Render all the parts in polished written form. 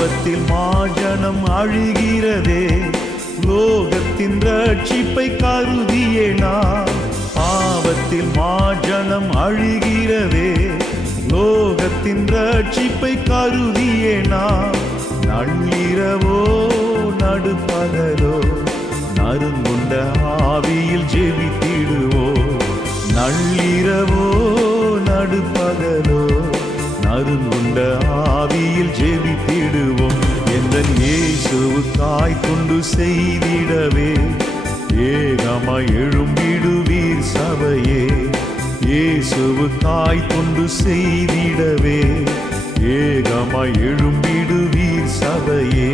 பாவத்தில் மாஜனம் அழிகிறதே, லோகத்தின் ரட்சிப்பை கருதியே நான். பாவத்தில் மாஜனம் அழிகிறதே, லோகத்தின் ரட்சிப்பை கருதியே நான். நள்ளிரவோ நடுப்பகலோ நறுங்குண்ட ஆவியில் ஜெபித்திடுவோ. நள்ளிரவோ நடுப்பகலோ நறுங்குண்ட ஆவியில் ஜெபித்திடுவோம். எந்தன் இயேசுவுக்காய் கொண்டு செய்திடவே ஏகமாய் எழும்பிடுவீர் சபையே. இயேசுவுக்காய் கொண்டு செய்திடவே ஏகமாய் எழும்பிடுவீர் சபையே.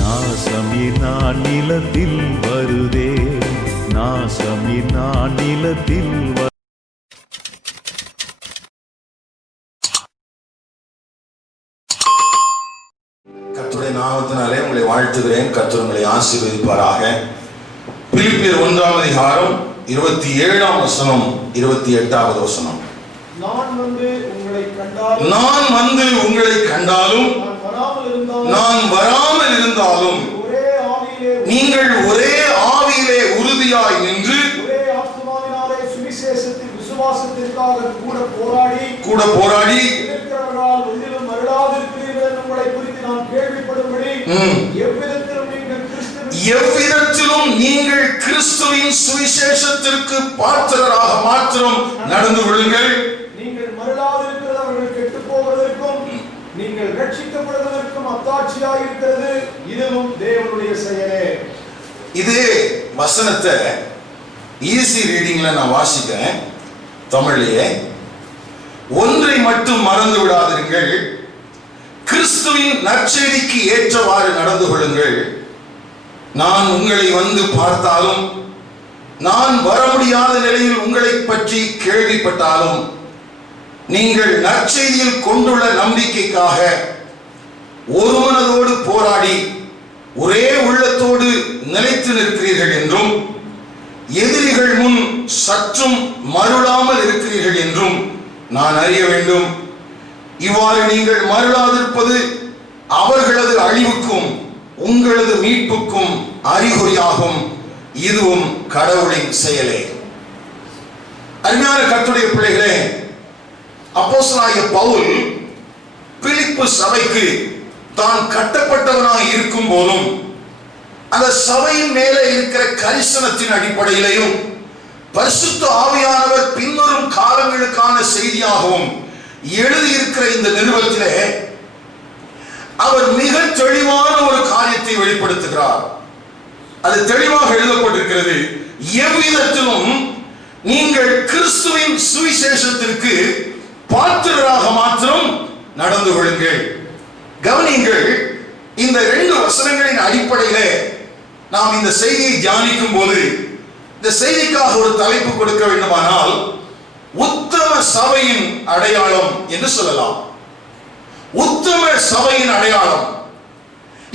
நாசமினான் நிலத்தில் வருதே, நாசமினான் நிலத்தில் கர்த்தருடைய நாமத்தினாலே உங்களை வாழ்த்துகிறேன். கர்த்தர் உங்களை ஆசீர்வதிப்பாராக. பிலிப்பியர் 1ஆம் அதிகாரம் 27ஆம் வசனம் 28வது வசனம். நான் வந்து உங்களை கண்டாலும் நான் வராமல் இருந்தாலும் நீங்கள் ஒரே ஆவியிலே உறுதியாய் நின்று ஒரே ஆத்துமாவினாலே சுவிசேஷத்தின் விசுவாசத்திற்காக கூட போராடி இருக்கிறவர்களால் ஒன்றிலும் மருளாதிருக்கிறீர்கள் என்று உங்களை குறித்து நான் கேள்விப்படும்படி எவ்விதத்திலும் நீங்கள் கிறிஸ்துவின் சுவிசேஷத்திற்கு பாத்திரராக மாத்திரம் நடந்து கொள்ளுங்கள். நீங்கள் மருளாதிருக்கிறது அவர்கள் கெட்டு போவதற்கும் நீங்கள் ரட்சிக்கப்படுவதற்கும் அத்தாட்சியாக இருக்கிறது. இதுவும் தேவனுடைய செயலே. இதே வசனத்தை ஈஸி ரீடிங்ல நான் வாசிக்கிறேன் தமிழ்லயே. ஒன்றை மட்டும் மறந்து விடாதீர்கள், கிறிஸ்துவின் நற்செய்திக்கு ஏற்றவாறு நடந்து கொள்ளுங்கள். நான் உங்களை வந்து பார்த்தாலும், நான் வர முடியாத நிலையில் உங்களை பற்றி கேள்விப்பட்டாலும், நீங்கள் நற்செய்தியில் கொண்டுள்ள நம்பிக்கைக்காக ஒரு மனதோடு போராடி ஒரே உள்ளத்தோடு நிலைத்து நிற்கிறீர்கள் என்றும், எதிரிகள் முன் சற்றும் மருளாமல் இருக்கிறீர்கள் என்றும் நான் அறிய வேண்டும். இவ்வாறு நீங்கள் மருளாதிருப்பது அவர்களது அழிவுக்கும் உங்களது மீட்புக்கும் அறிகுறியாகும். இதுவும் கடவுளின் செயலே. அருமையான கர்த்தருடைய பிள்ளைகளே, அப்போஸ்தலனாகிய பவுல் பிலிப்பு சபைக்கு தான் கட்டப்பட்டவனாய் இருக்கும் போதும் அந்த சபையின் மேலே இருக்கிற கரிசனத்தின் அடிப்படையிலையும் பரிசுத்த ஆவியானவர் பின்வரும் காலங்களுக்கான செய்தியாகவும் எழுதியிருக்கிற இந்த நிருபத்திலே அவர் மிக தெளிவான ஒரு காரியத்தை வெளிப்படுத்துகிறார். அது தெளிவாக எழுதப்பட்டிருக்கிறது. எவ்விதத்திலும் நீங்கள் கிறிஸ்துவின் சுவிசேஷத்திற்கு பாத்திரராக மாத்திரம் நடந்து கொள்ளுங்கள். கவனியுங்கள், இந்த 2 வசனங்களின் அடிப்படையிலே நாம் இந்த செய்தியை தியானிக்கும் போது இந்த செய்திக்காக ஒரு தலைப்பு கொடுக்க வேண்டுமானால் உத்தம சபையின் அடையாளம் என்று சொல்லலாம். உத்தம சபையின் அடையாளம்.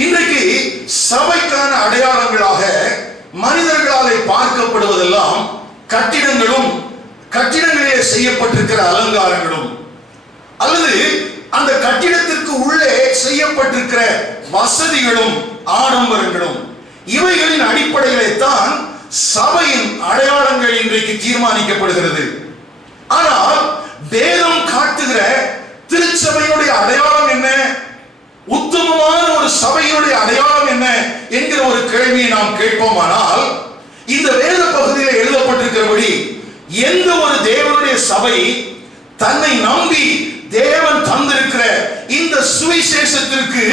இன்றைக்கு சபைக்கான அடையாளங்களாக மனிதர்களாலே பார்க்கப்படுவதெல்லாம் கட்டிடங்களும் கட்டிடங்களிலே செய்யப்பட்டிருக்கிற அலங்காரங்களும் அல்லது அந்த கட்டிடத்திற்கு உள்ளே செய்யப்பட்டிருக்கிற வசதிகளும் ஆடம்பரங்களும், இவைகளின் அடிப்படையிலே தான் சபையின் அடையாளங்கள் இன்றைக்கு தீர்மானிக்கப்படுகிறது. ஆனால் வேதம் காட்டுகிற திருச்சபையினுடைய அடையாளம் என்ன, உத்தமமான ஒரு சபையினுடைய அடையாளம் என்ன என்கிற ஒரு கேள்வியை நாம் கேட்போமானால், இந்த வேத பகுதியில் எழுதப்பட்டிருக்கிறபடி எந்த ஒரு தேவனுடைய சபை தன்னை நம்பி தேவன் தந்திருக்கிற இந்த சுவிசேஷத்திற்கு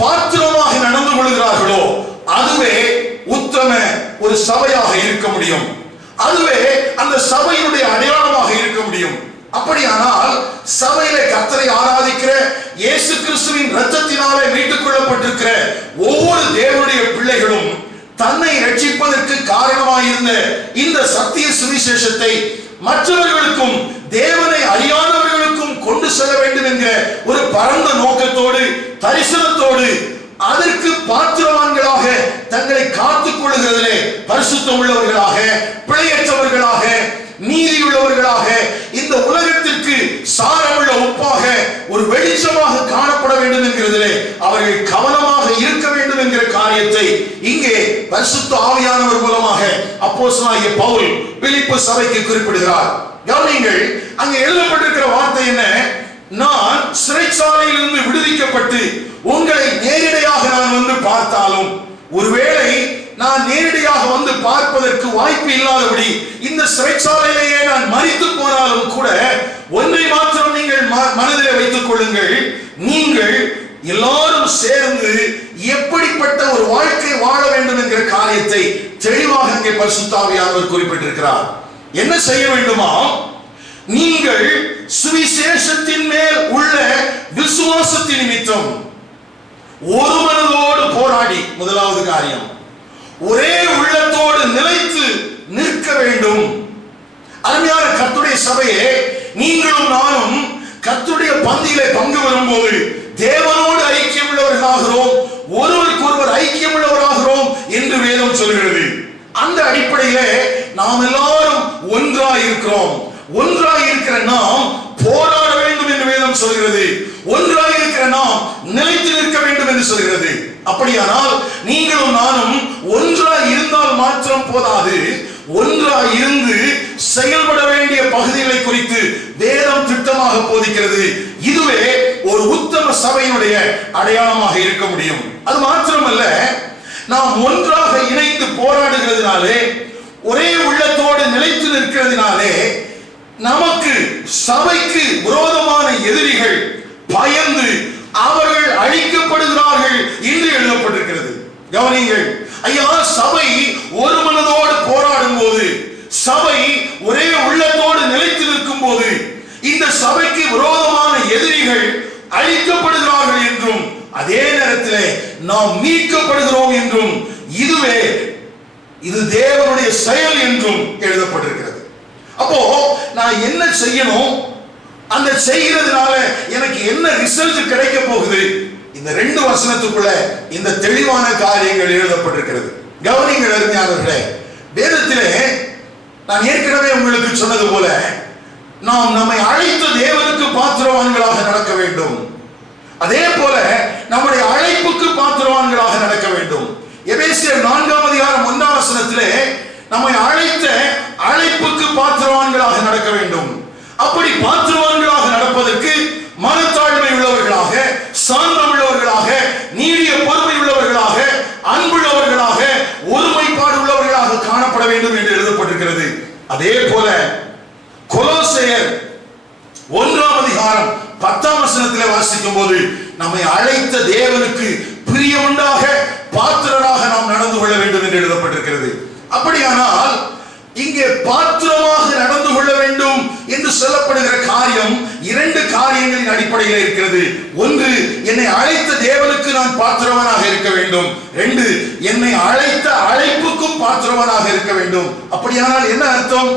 பாத்திரமாக நடந்து கொள்கிறார்களோ அதுவே உத்தம ஒரு சபையாக இருக்க முடியும். அதுவே அந்த சபையினுடைய அடையாளமாக இருக்க முடியும். அப்படியானால் சபையிலே கர்த்தரை ஆராதிக்கிற இயேசு கிறிஸ்துவின் இரத்தத்தினாலே மீட்டுக் கொள்ளப்பட்டிருக்கிற ஒவ்வொரு தேவனுடைய பிள்ளைகளும் தன்னை ரட்சிப்பதற்கு காரணமாயிருந்த இந்த சத்திய சுவிசேஷத்தை மற்றவர்களுக்கும் தேவனை அறியாதவர்களுக்கும் கொண்டு செல்ல வேண்டும் என்கிற ஒரு பரந்த நோக்கத்தோடு தரிசனத்தோடு அதற்கு பாத்திரவான்களாக தங்களை காத்துக் கொள்ளுகிறதிலே பரிசுத்தம் உள்ளவர்களாக, பிழையற்றவர்களாக, நீதியுள்ளவர்களாக, இந்த உலகத்திற்கு சாரமுள்ள உப்பாக ஒரு வெளிச்சமாக காணப்பட வேண்டும் என்கிறதிலே அவர்கள் அவர்கள் கவனமாக இருக்க வேண்டும் என்கிற காரியத்தை இங்கே பரிசுத்த ஆவியானவர் மூலமாக அப்போஸ்தலனாகிய பவுல் பிலிப்பு சபைக்கு குறிப்பிடுகிறார். கவனிங்கள், அங்கே எழுதப்பட்டிருக்கிற வார்த்தை என்ன? நான் சிறைச்சாலையிலிருந்து விடுவிக்கப்பட்டு உங்களை நேரடியாக நான் வந்து பார்த்தாலும், ஒருவேளை நான் நேரடியாக வந்து பார்ப்பதற்கு வாய்ப்பு இல்லாதபடி இந்த சிறைச்சாலையிலேயே நான் மரித்து போனாலும் கூட ஒன்றை மாத்திரம் நீங்கள் மனதிலே வைத்துக் கொள்ளுங்கள். நீங்கள் எல்லாரும் சேர்ந்து எப்படிப்பட்ட ஒரு வாழ்க்கை வாழ வேண்டும் என்கிற காரியத்தை தெளிவாக அங்கே பரிசுத்த ஆவியானவர் குறிப்பிட்டிருக்கிறார். என்ன செய்ய வேண்டுமா? நீங்கள் சுவிசேஷத்தின் மேல் உள்ள விசுவாசத்தின் நிமித்தம் ஒரு மனதோடு போராடி, முதலாவது காரியம், ஒரே உள்ளத்தோடு நிலைத்து நிற்க வேண்டும். அருமையான கர்த்தருடைய சபையே, நீங்களும் நானும் கர்த்தருடைய பந்தியிலே பங்கு வரும்போது தேவனோடு ஐக்கியம் உள்ளவர்களாகிறோம், ஒருவருக்கு ஒருவர் ஐக்கியம் உள்ளவராகிறோம் என்று வேதம் சொல்கிறது. அந்த அடிப்படையிலே நாம் எல்லாரும் ஒன்றாய் இருக்கிறோம். ஒன்றாய் இருக்கிற நாம் போராட வேண்டும் என்று வேதம் சொல்கிறது. ஒன்றாய் இருக்கிற நாம் நிலைத்து நிற்க வேண்டும் என்று சொல்கிறது. அப்படியானால் நீங்களும் நானும் ஒன்றாய் இருந்தால் மாத்திரம் போதாது, ஒன்றாய் இருந்து செயல்பட வேண்டிய பகுதிகளை குறித்து வேதம் திட்டமாக போதிக்கிறது. இதுவே ஒரு உத்தம சபையினுடைய அடையாளமாக இருக்க முடியும். அது மாத்திரமல்ல, நாம் ஒன்றாக இணைந்து போராடுகிறதுனாலே, ஒரே உள்ளத்தோடு நிலைத்து நிற்கிறதுனாலே நமக்கு சபைக்கு விரோதமான எதிரிகள் பயந்து அவர்கள் அழிக்கப்படுகிறார்கள் என்று எழுதப்பட்டிருக்கிறது. கவனிங்கள் ஐயா, சபை ஒரு மனதோடு போராடும் போது, சபை ஒரே உள்ளத்தோடு நிலைத்து நிற்கும் போது இந்த சபைக்கு விரோதமான எதிரிகள் அழிக்கப்படுகிறார்கள் என்றும் அதே நேரத்தில் நாம் மீட்கப்படுகிறோம் என்றும், இது தேவனுடைய செயல் என்றும் எழுதப்பட்டிருக்கிறது. அப்போ நான் என்ன செய்யணும்? அந்த செய்கிறதுனால எனக்கு என்ன ரிசல்ட் கிடைக்க போகுது? இந்த ரெண்டு வசனத்துக்குள்ள இந்த தெளிவான காரியங்கள் எழுதப்பட்டிருக்கிறது. கவனிங்கள் அருமையானவர்களே, வேதத்திலே நான் ஏற்கனவே உங்களுக்கு சொன்னது போல நாம் நம்மை அழைத்த தேவனுக்கு பாத்திரவான்களாக நடக்க வேண்டும். அதே போல நம்முடைய அழைப்புக்கு பாத்திரவான்களாக நடக்க வேண்டும். எபேசியர் 4:1 நம்மை அழைத்த அழைப்புக்கு பாத்திரவான்களாக நடக்க வேண்டும். அப்படி பாத்திரவான்களாக நடப்பதற்கு மனத்தாழ்மை உள்ளவர்களாக, சாந்தம் உள்ளவர்களாக, நீடிய பொறுமை உள்ளவர்களாக, அன்புள்ளவர்களாக, ஒருமைப்பாடு உள்ளவர்களாக காணப்பட வேண்டும் என்று எழுதப்பட்டிருக்கிறது. அதே போல கொலோசையர் 1:10 வாசிக்கும் போது நம்மை அழைத்த தேவனுக்கு பிரியமுண்டாக பாத்திரராக நாம் நடந்து கொள்ள வேண்டும் என்று எழுதப்பட்டிருக்கிறது. அப்படியானால் இங்கே பாத்திரமாக நடந்து கொள்ள வேண்டும் என்று சொல்லப்படுகிற காரியம் இரண்டு காரியங்களின் அடிப்படையில் இருக்கிறது. ஒன்று, என்னை அழைத்த தேவனுக்கு நான் பாத்திரவனாக இருக்க வேண்டும். ரெண்டு, என்னை அழைத்த அழைப்புக்கும் பாத்திரவனாக இருக்க வேண்டும். அப்படியானால் என்ன அர்த்தம்?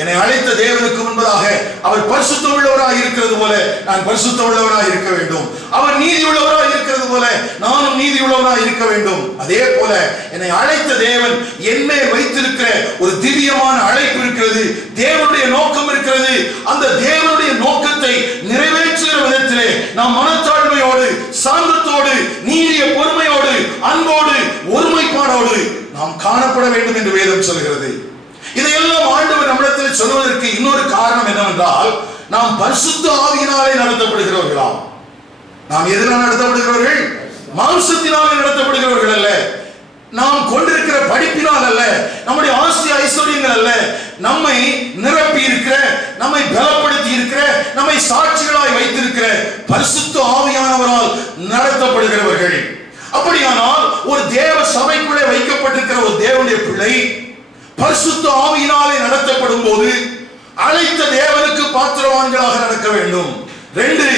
என்னை அழைத்த தேவனுக்கு முன்பதாக அவர் பரிசுத்தம் உள்ளவராக இருக்கிறது போல நான் பரிசுத்தம் உள்ளவராக இருக்க வேண்டும். அவர் நீதி உள்ளவராக இருக்கிறது போல நானும் நீதி உள்ளவராக இருக்க வேண்டும். அதே போல என்னை அழைத்த தேவன் என்னை வைத்திருக்கிற ஒரு திவ்யமான அழைப்பு இருக்கிறது, தேவனுடைய நோக்கம் இருக்கிறது. அந்த தேவனுடைய நோக்கத்தை நிறைவேற்றுகிற விதத்திலே நாம் மனத்தாழ்மையோடு, சாந்தத்தோடு, நீடிய பொறுமையோடு, அன்போடு, ஒருமைப்பாடோடு நாம் காணப்பட வேண்டும் என்று வேதம் சொல்கிறது. இதையெல்லாம் ஆண்டவர் நம்மிடத்தில் சொல்வதற்கு இன்னொரு காரணம் என்னவென்றால், நாம் பரிசுத்த ஆவியினாலே நடத்தப்படுகிறவர்களாம். நாம் எதனால் நடத்தப்படுகிறவர்கள்? மாம்சத்தினாலே நடத்தப்படுகிறவர்கள் அல்ல, நாம் கொண்டிருக்கிற படிப்பினால் அல்ல, நம்முடைய ஆஸ்தி ஐஸ்வர்யங்கள் அல்ல, நம்மை நிரப்பி இருக்கிற, நம்மை பலப்படுத்தி இருக்கிற, நம்மை சாட்சிகளாய் வைத்திருக்கிற பரிசுத்த ஆவியானவரால் நடத்தப்படுகிறவர்கள். அப்படியானால் ஒரு தேவ சபைக்குள்ளே வைக்கப்பட்டிருக்கிற ஒரு தேவனுடைய பிள்ளை பரிசுத்த ஆவியினாலே நடத்தப்படும் போது அழைத்த தேவனுக்கு பாத்திரவான்களாக நடக்க வேண்டும். 2,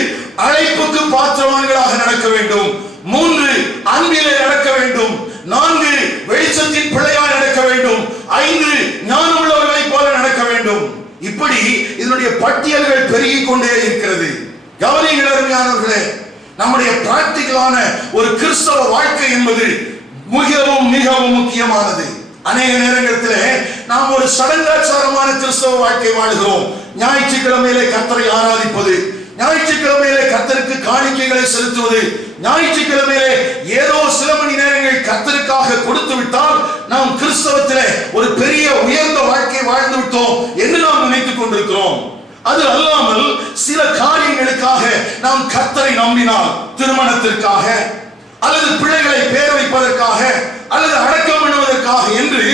அழைப்புக்கு பாத்திரவான்களாக நடக்க வேண்டும். 3, அன்பிலே நடக்க வேண்டும். 4, வெளிச்சத்தின் பிள்ளையாய் நடக்க வேண்டும். 5, ஞானமுள்ளவர்களைப் போல நடக்க வேண்டும். இப்படி இதனுடைய பட்டியல்கள் பெருகிக் கொண்டே இருக்கிறது. கவனிங்கள் அருமையானவர்களே, நம்முடைய பிராக்டிகலான ஒரு கிறிஸ்தவ வாழ்க்கை என்பது மிகவும் மிகவும் முக்கியமானது. அநேக நேரங்களிலே நாம் ஒரு சடங்காச்சாரமான கிறிஸ்தவ வாழ்க்கை வாழ்கிறோம். ஞாயிற்றுக்கிழமையிலே கர்த்தரை ஆராதிப்பது, ஞாயிற்றுக்கிழமையிலே கர்த்தருக்கு காணிக்கைகளை செலுத்துவது, ஞாயிற்றுக்கிழமையிலே ஏதோ சில மணி நேரங்கள் கர்த்தருக்காக கொடுத்து விட்டால் நாம் கிறிஸ்தவத்திலே ஒரு பெரிய உயர்ந்த வாழ்க்கை வாழ்ந்து விட்டோம் என்று நாம் நினைத்துக் கொண்டிருக்கிறோம். அது அல்லாமல் சில காரியங்களுக்காக நாம் கர்த்தரை நம்பினால், திருமணத்திற்காக அல்லது பிள்ளைகளை பேர் வைப்பதற்காக அல்லது அடக்கம் பண்ணுவதற்காக என்று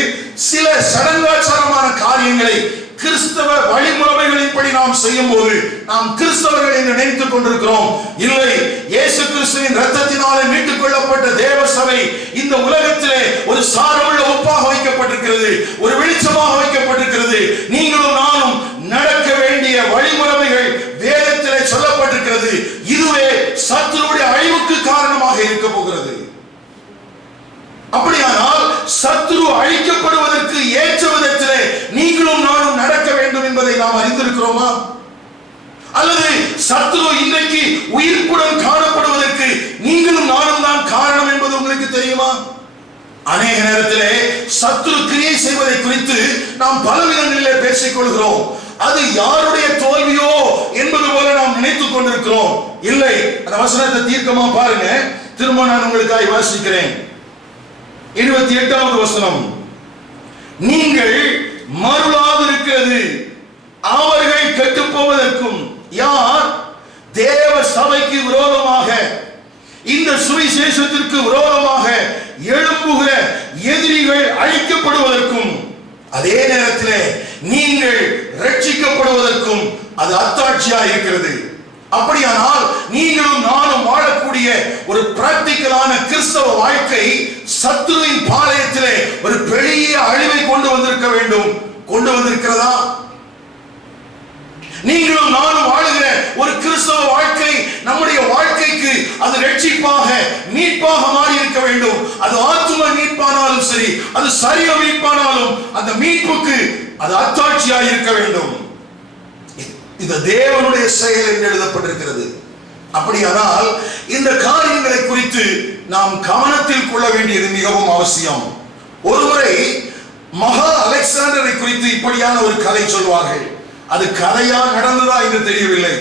சில சடங்காச்சாரமான காரியங்களை கிறிஸ்தவ வழிமுறைகளின்படி நாம் செய்யும் போது நாம் கிறிஸ்தவர்கள் என்று நினைத்துக் கொண்டிருக்கிறோம். இல்லை, இயேசு கிறிஸ்துவின் இரத்தத்தினாலே மீட்டுக் கொள்ளப்பட்ட தேவ சபை இந்த உலகத்திலே ஒரு சாரமுள்ள உப்பாக வைக்கப்பட்டிருக்கிறது, ஒரு வெளிச்சமாக வைக்கப்பட்டிருக்கிறது. நீங்களும் நானும் நடக்க வேண்டிய வழிமுறைகள் வேதத்திலே சொல்லப்பட்டிருக்கிறது. இதுவே சத்துருடைய அழிவுக்கு காரணமாக இருக்க போகிறது. அப்படியானால் சத்துரு அழிக்கப்படுவதற்கு ஏற்ற விதத்திலே நீங்களும் நானும் நடக்க வேண்டும் என்பதை நாம் அறிந்திருக்கிறோமா? அல்லது சத்துரு இன்றைக்கு உயிர்ப்புடன் காணப்படுவதற்கு நீங்களும் நானும் தான் காரணம் என்பது உங்களுக்கு தெரியுமா? அநேக நேரத்திலே சத்துரு கிரியை செய்வதை குறித்து நாம் பலவிதங்களிலே பேசிக் கொள்கிறோம். அது யாருடைய தோல்வியோ என்பது போல நாம் நினைத்துக் கொண்டிருக்கிறோம். இல்லை, அந்த வசனத்தை தீர்க்கமா பாருங்க. திரும்ப நான் உங்களுக்காக வாசிக்கிறேன். 28வது வசனம், நீங்கள் மருளாதிருக்கிறது அவர்கள் கெட்டுப் போவதற்கும். யார்? தேவ சபைக்கு விரோதமாக, இந்த சுவிசேஷத்திற்கு விரோதமாக எழும்புகிற எதிரிகள் அழிக்கப்படுவதற்கும், அதே நேரத்தில் நீங்கள் ரட்சிக்கப்படுவதற்கும் அது அத்தாட்சியா இருக்கிறது. அப்படியானால் நீங்களும் நானும் வாழக்கூடிய ஒரு பிராக்டிக்கலான கிறிஸ்தவ வாழ்க்கை சத்துருவின் பாளையத்திலே ஒரு பெரிய அழிவை கொண்டு வந்திருக்க வேண்டும். கொண்டு வந்திருக்கிறதா? நீங்களும் நானும் வாழுகிற ஒரு கிறிஸ்தவ வாழ்க்கை நம்முடைய வாழ்க்கைக்கு அது ரட்சிப்பாக மீட்பாக மாறி இருக்க வேண்டும். அது ஆத்தும மீட்பானாலும் சரி, அது சரீர மீட்பானாலும் அந்த மீட்புக்கு அது அத்தாட்சியாக இருக்க வேண்டும். இது தேவனுடைய செயல் என்று எழுதப்பட்டிருக்கிறது. அப்படியானால் இந்த காரியங்களை குறித்து நாம் கவனத்தில் கொள்ள வேண்டியது மிகவும் அவசியம். ஒருமுறை மகா அலெக்சாண்டரை குறித்து இப்படியான ஒரு கதை சொல்வார்கள். அது கதையா நடந்ததா என்று தெரியவில்லை.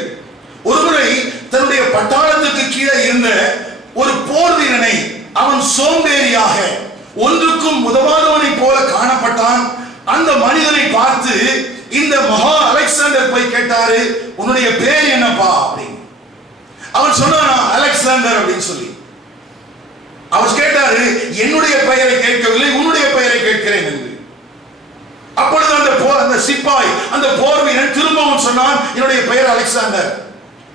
ஒருமுறை தன்னுடைய பட்டாளத்துக்கு கீழே இருந்த ஒரு போர் வீரனை அவன் சோம்பேறியாக ஒன்றுக்கும் உதவாதவனை போல காணப்பட்டான். அந்த மனிதனை பார்த்து இந்த மகா அலெக்சாண்டர் போய் கேட்டாரு, உன்னுடைய பேர் என்னப்பா அப்படின்னு. அவன் சொன்னானா அலெக்சாண்டர் அப்படின்னு சொல்லி. அவர் கேட்டாரு, என்னுடைய பெயரை கேட்கவில்லை, உன்னுடைய பெயரை கேட்கிறேன் என்று. அப்பொழுது அந்த சிப்பாய், அந்த போர் வீரன் திரும்பவும் சொன்னான், என்னுடைய பெயர் அலெக்சாண்டர்.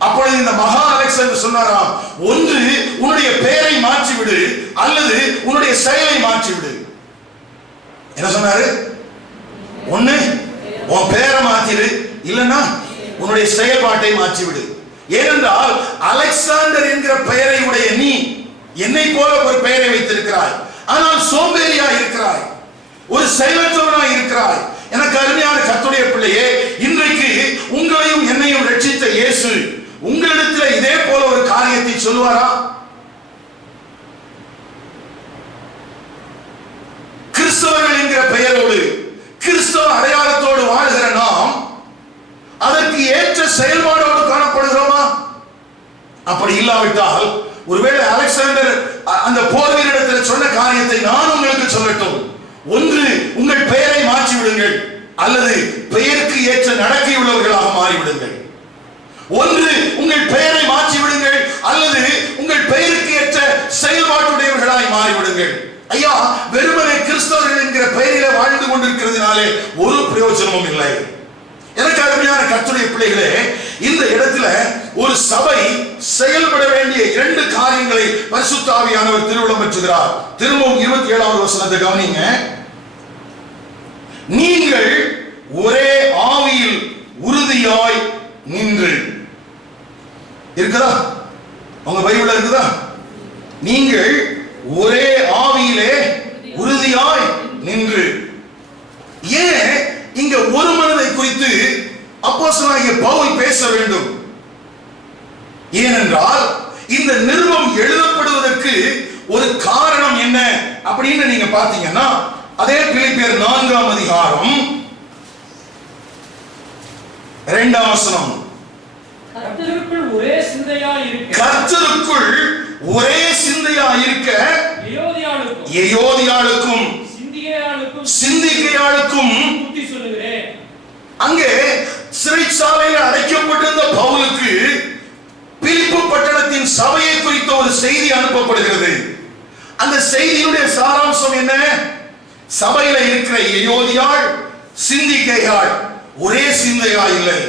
அப்பொழுது இந்த மகா அலெக்சாண்டர் சொன்னாராம், ஒன்று உன்னுடைய பெயரை மாற்றிவிடு அல்லது உன்னுடைய செயலை மாற்றிவிடு. என்ன சொன்னாரு? ஒண்ணு உன் பெயரை மாத்திடு, இல்லைன்னா உன்னுடைய செயல்பாட்டை மாற்றிவிடு. ஏனென்றால் அலெக்சாண்டர் என்கிற பெயரை உடைய நீ என்னை போல ஒரு பெயரை வைத்திருக்கிறாய், ஆனால் சோம்பேறியா இருக்கிறாய், ஒரு செயலற்றவனாய் இருக்கிறாய். எனக்கு அருமையான கர்த்தருடைய பிள்ளையே, இன்றைக்கு உங்களையும் என்னையும் ரட்சித்த இயேசு உங்களிடத்தில் இதே போல ஒரு காரியத்தை சொல்லுவாரா? கிறிஸ்தவர்கள் என்கிற பெயரோடு கிறிஸ்தவ அடையாளத்தோடு வாழ்கிற நாம் அதற்கு ஏற்ற செயல்பாடோடு காணப்படுகிறோமா? அப்படி இல்லாவிட்டால், ஒருவேளை அலெக்சாண்டர் அந்த போர் வீரரிடத்தில் சொன்ன காரியத்தை நான் உங்களுக்கு சொல்லட்டும். ஒன்று உங்கள் பெயரை மாற்றி விடுங்கள் அல்லது பெயருக்கு ஏற்ற நடக்கை உள்ளவர்களாக மாறிவிடுங்கள். ஒன்று உங்கள் பெயரை மாற்றி விடுங்கள் அல்லது உங்கள் பெயருக்கு ஏற்ற செயல்பாட்டுடையவர்களாய் மாறிவிடுங்கள். ஐயா, வெறுமனே கிறிஸ்தவர்கள் என்கிற பெயரிலே வாழ்ந்து கொண்டிருக்கிறதுனாலே ஒரு பிரயோஜனமும் இல்லை. எனக்கு அருமையான கர்த்தருடைய பிள்ளைகளே, இந்த இடத்துல ஒரு சபை செயல்பட வேண்டிய 2 காரியங்களை பரிசுத்த ஆவியானவர் திருவுளம் பெற்றுகிறார். திரும்பவும் 27வது வசனத்தை கவனிங்க. நீங்கள் ஒரே ஆவியில் உறுதியாய் நின்று. இருக்குதா? உங்க பைபிள்ல இருக்குதா? நீங்கள் ஒரே ஆவியிலே உறுதியாய் நின்று. ஏன் இங்க ஒரு மனதை குறித்து அப்போஸ்தலனாகிய பவுல் பேச வேண்டும்? ஏனென்றால் இந்த நிருபம் எழுதப்படுவதற்கு ஒரு காரணம் என்ன அப்படின்னு நீங்க பாத்தீங்கன்னா, அதே பிலிப்பியர் 4ஆம் அதிகாரம் 2ஆம் வசனம். கர்த்தருக்குள் ஒரே சிந்தையா இருக்க கர்த்தருக்குள் ஒரே சிந்தையா இருக்க எயோதியாளுக்கும் சிந்திகையாளுக்கும் புத்தி சொல்லுகிறேன். அங்கே சிறைச்சாலையில் அடைக்கப்பட்டிருந்த பவுலுக்கு பிலிப்பு பட்டணத்தின் சபையை குறித்த ஒரு செய்தி அனுப்பப்படுகிறது. அந்த செய்தியுடைய சாராம்சம் என்ன? சபையில இருக்கிற எயோதியாள் சிந்திகையாள் ஒரே சிந்தையா இல்லை.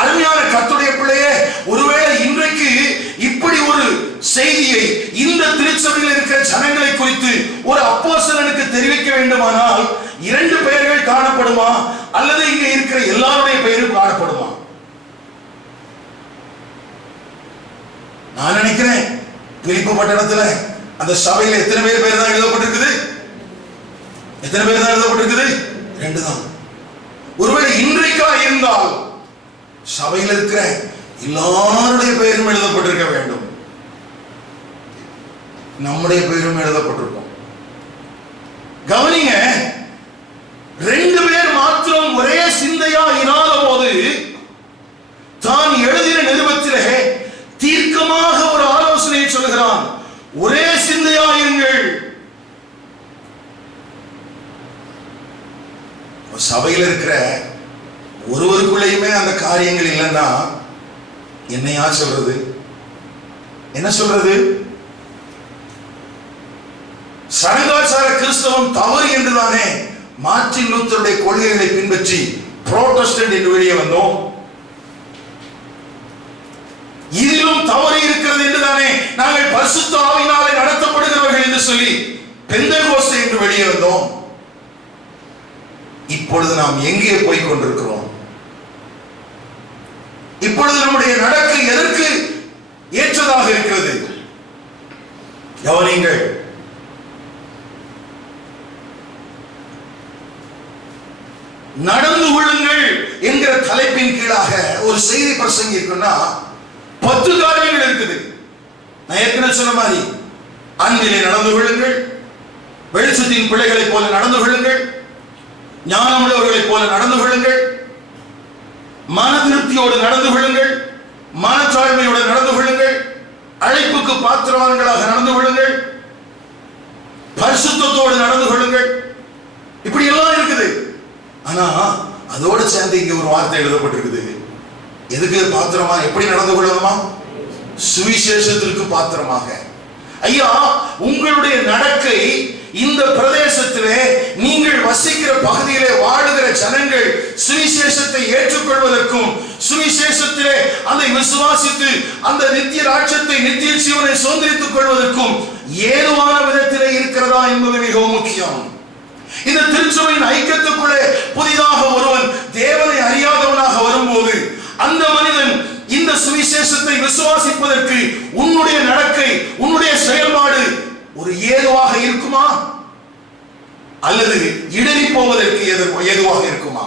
அருமையான கர்த்தருடைய பிள்ளையே, ஒருவேளை இன்றைக்கு இப்படி ஒரு செய்தியை இந்த திருச்சபையில் இருக்கிற ஜனங்களை குறித்து ஒரு அப்போஸ்தலனுக்கு தெரிவிக்க வேண்டுமானால் 2 பெயர்கள் காணப்படுமா அல்லது இங்க இருக்கிற எல்லாருடைய பெயரும் காணப்படுமா? நான் நினைக்கிறேன் பிலிப்பு பட்டணத்துல அந்த சபையில எத்தனை பேர் தான் எழுதப்பட்டிருக்குது? எத்தனை பேர் தான் எழுதப்பட்டிருக்குது? 2 தான். ஒருவேளை இன்றைக்கா இருந்தால் சபையில் இருக்கிற எல்லாருடைய பெயரும் எழுதப்பட்டிருக்க வேண்டும். நம்முடைய பெயரும் எழுதப்பட்டிருக்கும். கவனிங்க, 2 பேர் மாத்திரம் ஒரே சிந்தையா இராத போது தான் எழுதின நிருபத்திலே தீர்க்கமாக ஒரு ஆலோசனையை சொல்கிறான். ஒரே சிந்தையா இருங்கள். சபையில் இருக்கிற ஒருவருக்குள்ளேயுமே அந்த காரியங்கள் இல்லைன்னா என்னையா சொல்றது? என்ன சொல்றது? சடங்காச்சார கிறிஸ்தவம் தவறு என்றுதானே மார்ட்டின் லூத்தருடைய கொள்கைகளை பின்பற்றி புரோட்டஸ்டன்ட் என்று வெளியே வந்தோம். இதிலும் தவறு இருக்கிறது என்றுதானே நாங்கள் பரிசுத்த ஆவியினாலே நடத்தப்படுகிறவர்கள் என்று சொல்லி பெந்தெகோஸ்தே என்று வெளியே வந்தோம். இப்பொழுது நாம் எங்கே போய் கொண்டிருக்கிறோம்? இப்பொழுது நம்முடைய நடக்கை எதற்கு ஏற்றதாக இருக்கிறது? கவனிங்கள், நடந்து கொள்ளுங்கள் என்கிற தலைப்பின் கீழாக ஒரு செய்தி பிரசங்கி இருக்குன்னா 10 காரியங்கள் இருக்குது. நான் ஏற்கனவே சொன்ன மாதிரி அன்பிலே நடந்து கொள்ளுங்கள், வெளிச்சத்தின் பிள்ளைகளை போல நடந்து கொள்ளுங்கள், ஞானமுள்ளவர்களைப் போல நடந்து கொள்ளுங்கள், மன திருப்தியோடு நடந்து கொள்ளுங்கள், மனத்தாழ்மையோடு நடந்து கொள்ளுங்கள், அழைப்புக்கு பாத்திரவான்களாக நடந்து கொள்ளுங்கள், பரிசுத்தத்தோடு நடந்து கொள்ளுங்கள். இப்படி எல்லாம் இருக்குது. ஆனா அதோடு சேர்ந்து இங்க ஒரு வார்த்தை எழுதப்பட்டிருக்குது. எதுக்கு பாத்திரமா? எப்படி நடந்து கொள்ளணுமா? சுவிசேஷத்திற்கு பாத்திரமாக. ஐயா, உங்களுடைய நடக்கை இந்த பிரதேசத்திலே நீங்கள் வசிக்கிற பகுதியிலே வாழுகிற ஜனங்கள் சுவிசேஷத்தை ஏற்றுக்கொள்வதற்கும் சுவிசேஷத்திலே அதை விசுவாசித்து அந்த நித்திய ராஜ்யத்தை நித்திய ஜீவனை சுதந்திரித்துக் கொள்வதற்கும் ஏதுவான விதத்திலே இருக்கிறதா என்பது மிகவும் முக்கியம். இந்த திருச்சபையின் ஐக்கியத்துக்குள்ளே புதிதாக ஒருவன் தேவனை அறியாதவனாக வரும்போது அந்த மனிதன் இந்த சுவிசேஷத்தை விசுவாசிப்பதற்கு உன்னுடைய நடக்கை, உன்னுடைய செயல்பாடு ஒரு ஏதுவாக இருக்குமா அல்லது இடறி போவதற்கு ஏதுவாக இருக்குமா?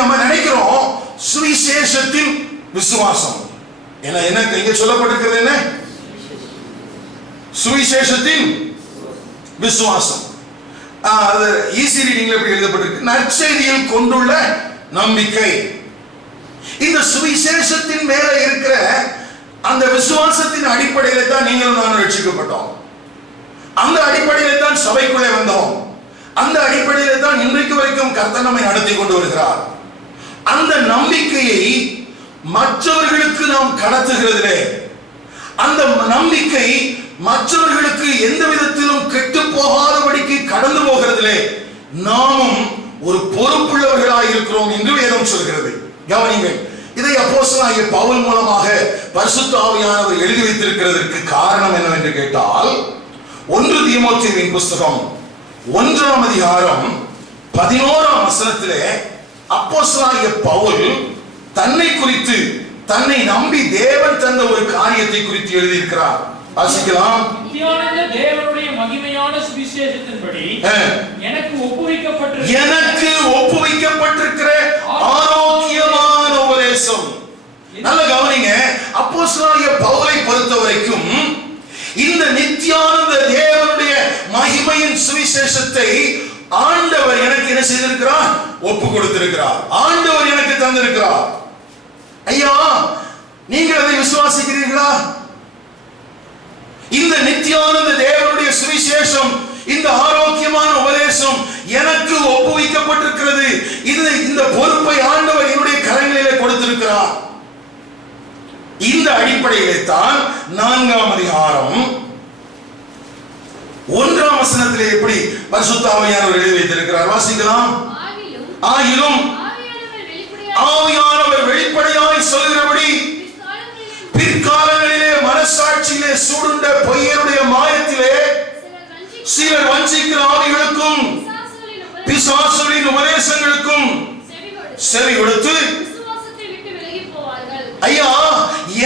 நம்ம நினைக்கிறோம் சுவிசேஷத்தின் விசுவாசம். என்ன இங்க சொல்லப்பட்டிருக்கிறது? என்ன? சுவிசேஷத்தின் விசுவாசம். அது ஈஸி ரீடிங்ல எப்படி எழுதப்பட்டிருக்கு? நற்செய்தியில் கொண்டுள்ள நம்பிக்கை. இந்த சுவிசேஷத்தின் மேல இருக்கிற அந்த விசுவாசத்தின் அடிப்படையில தான் நீங்களும் நானும் ரட்சிக்கப்பட்டோம். அந்த அடிப்படையில தான் சபைக்குள்ளே வந்தோம். அந்த அடிப்படையில தான் இன்றைக்கு வரைக்கும் கர்த்தர் நம்மை நடத்தி கொண்டு வருகிறார். அந்த நம்பிக்கையை மற்றவர்களுக்கு நாம் கடத்துகிறதிலே, அந்த நம்பிக்கை மற்றவர்களுக்கு எந்த விதத்திலும் கெட்டு போகாதபடிக்கு கடந்து போகிறதிலே நாமும் ஒரு பொறுப்புள்ளவர்களாக இருக்கிறோம் என்று வேதம் சொல்கிறது. கவனிங்கள், இதை அப்போஸ்தலனாகிய பவுல் மூலமாக பரிசுத்த ஆவியானவர் எழுதி வைத்திருக்கிறதற்கு காரணம் என்னவென்று கேட்டால் 1 தீமோத்தேயுவின் புஸ்தகம் 1ஆம் அதிகாரம் 11ஆம் வசனத்திலே அப்போஸ்தலனாகிய பவுல் தன்னை குறித்து, தன்னை நம்பி தேவன் தந்த ஒரு காரியத்தை குறித்து எழுதியிருக்கிறார். வாசிக்கலாம். நித்தியானந்த தேவனுடைய மகிமையான சுவிசேஷத்தின்படி எனக்கு ஒப்புவிக்கப்பட்டிருக்கிற ஆரோக்கியமான உபதேசம். நல்ல கவனிங்க, அப்போஸ்தலனாகிய பவுலை பொறுத்தவரைக்கும் இந்த நித்தியானந்த தேவனுடைய மகிமையின் சுவிசேஷத்தை ஆண்டவர் எனக்கு என்ன செய்திருக்கிறார்? ஒப்பு கொடுத்திருக்கிறார். ஆண்டவர் எனக்கு தந்திருக்கிறார். ஐயா, நீங்கள் அதை விசுவாசிக்கிறீர்களா? இந்த நித்தியானந்த தேவனுடைய சுவிசேஷம், இந்த ஆரோக்கியமான உபதேசம் எனக்கு ஒப்புவிக்கப்பட்டிருக்கிறது. இந்த பொறுப்பை ஆண்டவர் என்னுடைய கரங்களிலே கொடுத்திருக்கிறார். இந்த அடிப்படையிலே தான் 4ஆம் அதிகாரம் 1ஆம் வசனத்திலே எப்படி பரிசுத்த ஆவியானவர் எழுதி வைத்திருக்கிறார், வாசிக்கலாம். ஆகிலும் ஆவியானவர் வெளிப்படையாய் சொல்கிறபடி பிற்காலங்களிலே மனசாட்சியிலே சூடுண்ட பொய்யருடைய மாயத்திலே சிலர் வஞ்சிக்கிற ஆவிகளுக்கும் பிசாசுகளின் உபதேசங்களுக்கும் செவி கொடுத்து, ஐயா,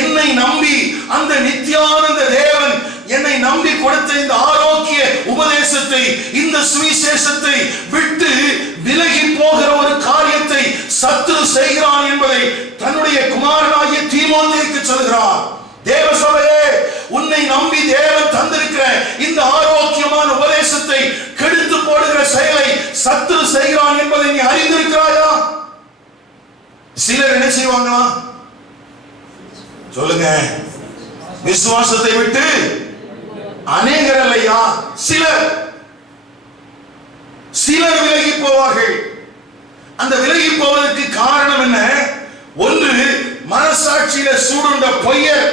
என்னை நம்பி அந்த நித்தியானந்த தேவன் என்னை நம்பி கொடுத்த இந்த ஆரோக்கிய உபதேசத்தை, இந்த சுவிசேஷத்தை விட்டு விலகி போகிற ஒரு காரியத்தை சத்துரு செய்கிறான் என்பதை தன்னுடைய குமாரனாகிய தீமோத்தேயுக்கு சொல்கிறார். தேவ சபையே, உன்னை நம்பி தேவன் தந்திருக்கிற இந்த ஆரோக்கியமான உபதேசத்தை கெடுத்து போடுகிற செயலை சத்துரு செய்கிறான் என்பதை நீ அறிந்திருக்கிறாயா? சிலர் என்ன செய்வாங்களா சொல்லுங்க? விசுவாசத்தை விட்டு அநேகர் அல்லையா, சிலர் விலகி போவார்கள். அந்த விலகி போவதற்கு காரணம் என்ன? ஒன்று, மனசாட்சியில சூடுண்ட பொய்யர்;